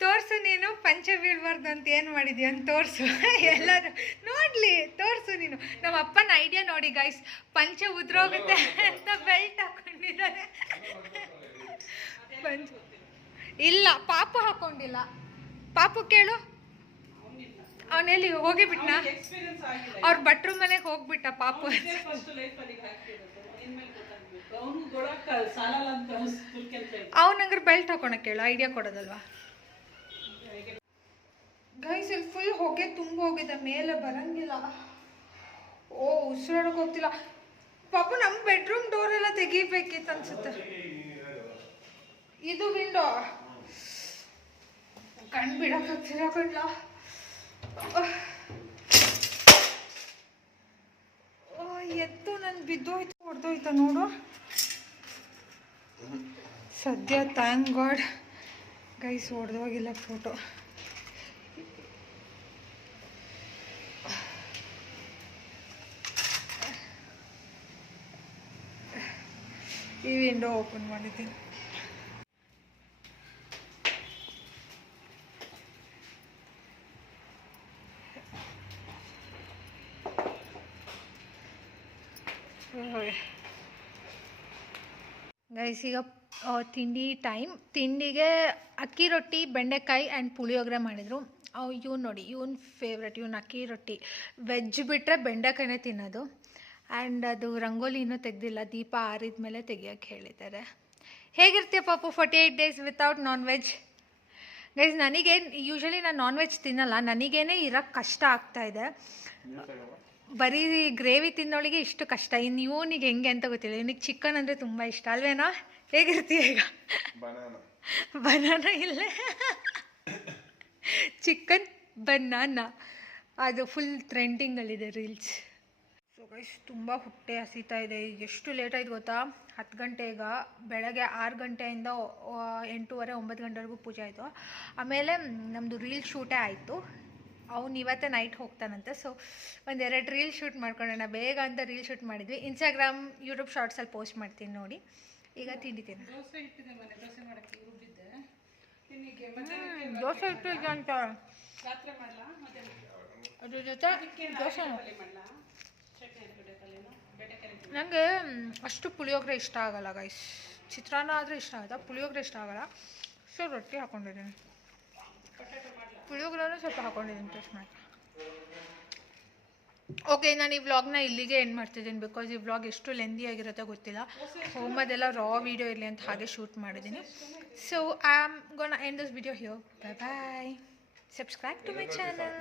ತೋರಿಸು ನೀನು ಪಂಚೆ ಬೀಳ್ಬಾರ್ದು ಅಂತ ಏನು ಮಾಡಿದ್ಯಾ ಅಂತ ತೋರಿಸು. ಎಲ್ಲರೂ ನೋಡಲಿ, ತೋರಿಸು ನೀನು. ನಮ್ಮ ಅಪ್ಪನ ಐಡಿಯಾ ನೋಡಿ ಗೈಸ್, ಪಂಚೆ ಉದ್ರೋಗುತ್ತೆ ಅಂತ ಬೆಲ್ಟ್ ಹಾಕೊಂಡಿದ್ದಾರೆ. ಇಲ್ಲ, ಪಾಪು ಹಾಕೊಂಡಿಲ್ಲ. ಪಾಪು ಕೇಳು, ಅವನೆಲ್ಲಿ ಹೋಗಿಬಿಟ್ನ? ಅವ್ರ ಭಟ್ರು ಮನೆಗೆ ಹೋಗ್ಬಿಟ್ಟ ಪಾಪು. ಅವನಂಗ್ರೆ ಬೆಲ್ಟ್ ಹಾಕೊಳಕ್ ಕೇಳು, ಐಡಿಯಾ ಕೊಡೋದಲ್ವಾ ಗೈಸ್. ಇಲ್ಲಿ ಫುಲ್ ಹೊಗೆ ತುಂಬ ಹೋಗಿದೆ, ಮೇಲೆ ಬರಂಗಿಲ್ಲ. ಓ, ಉಸಿರಾಡಕ್ಕೆ ಹೋಗ್ತಿಲ್ಲ ಪಾಪು. ನಮ್ಮ ಬೆಡ್ರೂಮ್ ಡೋರ್ ಎಲ್ಲ ತೆಗಿಬೇಕಿತ್ತು ಅನ್ಸುತ್ತೆ. ಇದು ವಿಂಡೋ ಕಣ್ ಬಿಡಕ್ಕಾಗ್ತಿಲ್ಲ ಕಣ್ಲ. ಎತ್ತು ನನ್ ಬಿದ್ದೋಯ್ತು, ಹೊಡೆದೋಯ್ತ ನೋಡು. ಸದ್ಯ ಥ್ಯಾಂಕ್ ಗಾಡ್ ಗೈಸ್ ಹೊಡೆದೋಗಿಲ್ಲ ಫೋಟೋ. ಈ ವಿಂಡೋ ಓಪನ್ ಮಾಡಿದ್ದೀನಿ. ಗೈಸ್ ಈಗ ತಿಂಡಿ ಟೈಮ್. ತಿಂಡಿಗೆ ಅಕ್ಕಿ ರೊಟ್ಟಿ, ಬೆಂಡೆಕಾಯಿ ಆ್ಯಂಡ್ ಪುಳಿಯೋಗರೆ ಮಾಡಿದರು. ಇವ್ನು ನೋಡಿ, ಇವನ್ ಫೇವ್ರೆಟ್, ಇವನು ಅಕ್ಕಿ ರೊಟ್ಟಿ. ವೆಜ್ ಬಿಟ್ಟರೆ ಬೆಂಡೆಕಾಯಿನೇ ತಿನ್ನೋದು. ಆ್ಯಂಡ್ ಅದು ರಂಗೋಲಿ ಇನ್ನೂ ತೆಗೆದಿಲ್ಲ, ದೀಪ ಆರಿದ ಮೇಲೆ ತೆಗಿಯೋಕ್ಕೆ ಹೇಳಿದ್ದಾರೆ. ಹೇಗಿರ್ತೀಯ ಪಾಪು 48 days without non veg? Guys ನನಗೇನು, ಯೂಶ್ವಲಿ ನಾನು ನಾನ್ ವೆಜ್ ತಿನ್ನಲ್ಲ, ನನಗೇನೆ ಇರೋಕ್ಕೆ ಕಷ್ಟ ಆಗ್ತಾಯಿದೆ. ಬರೀ ಗ್ರೇವಿ ತಿನ್ನೋಳಿಗೆ ಇಷ್ಟು ಕಷ್ಟ, ಇನ್ನು ಇವನಿಗೆ ಹೆಂಗೆ ಅಂತ ಗೊತ್ತಿಲ್ಲ. ಇವನಿಗೆ ಚಿಕನ್ ಅಂದರೆ ತುಂಬ ಇಷ್ಟ ಅಲ್ವೇನಾ? ಹೇಗಿರ್ತೀಯ ಈಗ? ಬನಾನ ಇಲ್ಲೇ ಚಿಕನ್ ಬನಾನಾ, ಅದು ಫುಲ್ ಟ್ರೆಂಡಿಂಗಲ್ಲಿದೆ ರೀಲ್ಸ್. ಸೊ ಗೈಸ್ ತುಂಬ ಹೊಟ್ಟೆ ಹಸಿತಾ ಇದೆ. ಈಗ ಎಷ್ಟು ಲೇಟ್ ಆಯ್ತು ಗೊತ್ತಾ? 10 ಗಂಟೆ. ಈಗ ಬೆಳಗ್ಗೆ 6 ಗಂಟೆಯಿಂದ 8:30 9 ಗಂಟೆವರೆಗೂ ಪೂಜೆ ಆಯಿತು. ಆಮೇಲೆ ನಮ್ಮದು ರೀಲ್ ಶೂಟೇ ಆಯಿತು. ಅವ್ನು ಇವತ್ತೇ ನೈಟ್ ಹೋಗ್ತಾನಂತೆ. ಸೊ 1-2 ರೀಲ್ ಶೂಟ್ ಮಾಡ್ಕೊಳ್ಳೋಣ ಬೇಗ ಅಂತ ರೀಲ್ ಶೂಟ್ ಮಾಡಿದ್ವಿ. ಇನ್ಸ್ಟಾಗ್ರಾಮ್, ಯೂಟ್ಯೂಬ್ ಶಾರ್ಟ್ಸಲ್ಲಿ ಪೋಸ್ಟ್ ಮಾಡ್ತೀನಿ ನೋಡಿ. ಈಗ ತಿಂಡಿತೀನಿ. ದೋಸೆ ಇಟ್ಟಿದೆ ಮನೆ, ದೋಸೆ ಮಾಡಕ್ಕೆ ರುಬ್ಬಿದ್ದೆ. ನಿನಗೆ ದೋಸೆ ಇಟ್ಟಿದ್ದೆ ಅಂತ ರಾತ್ರಿ ಮಾಡಲಾ? ಅದ್ರ ಜೊತೆ ದೋಸೆ. ಮಾಡಲಾ? ಚಟ್ನಿ ಬೆಂಡೆಕಾಯಿ. ನನಗೆ ಅಷ್ಟು ಪುಳಿಯೋಗರೆ ಇಷ್ಟ ಆಗಲ್ಲ ಗೈಸ್. ಚಿತ್ರಾನ್ನ ಆದರೆ ಇಷ್ಟ ಆಗುತ್ತೆ, ಪುಳಿಯೋಗರೆ ಇಷ್ಟ ಆಗಲ್ಲ. ಸೊ ರೊಟ್ಟಿ ಹಾಕ್ಕೊಂಡಿದ್ದೀನಿ, ಪುಳಿಯೋಗರೆನೂ ಸ್ವಲ್ಪ ಹಾಕ್ಕೊಂಡಿದ್ದೀನಿ ಟೇಸ್ಟ್ ಮಾಡಿ. ಓಕೆ, ನಾನು ಈ ವ್ಲಾಗ್ನ ಇಲ್ಲಿಗೆ ಎಂಡ್ ಮಾಡ್ತಿದ್ದೀನಿ. ಬಿಕಾಸ್ ಈ ವ್ಲಾಗ್ ಎಷ್ಟು ಲೆಂದಿ ಆಗಿರುತ್ತೆ ಗೊತ್ತಿಲ್ಲ. ಹೋಮದೆಲ್ಲ ರಾ ವಿಡಿಯೋ ಇರಲಿ ಅಂತ ಹಾಗೆ ಶೂಟ್ ಮಾಡಿದ್ದೀನಿ. So I am gonna end this video here. Bye bye. Subscribe to my channel.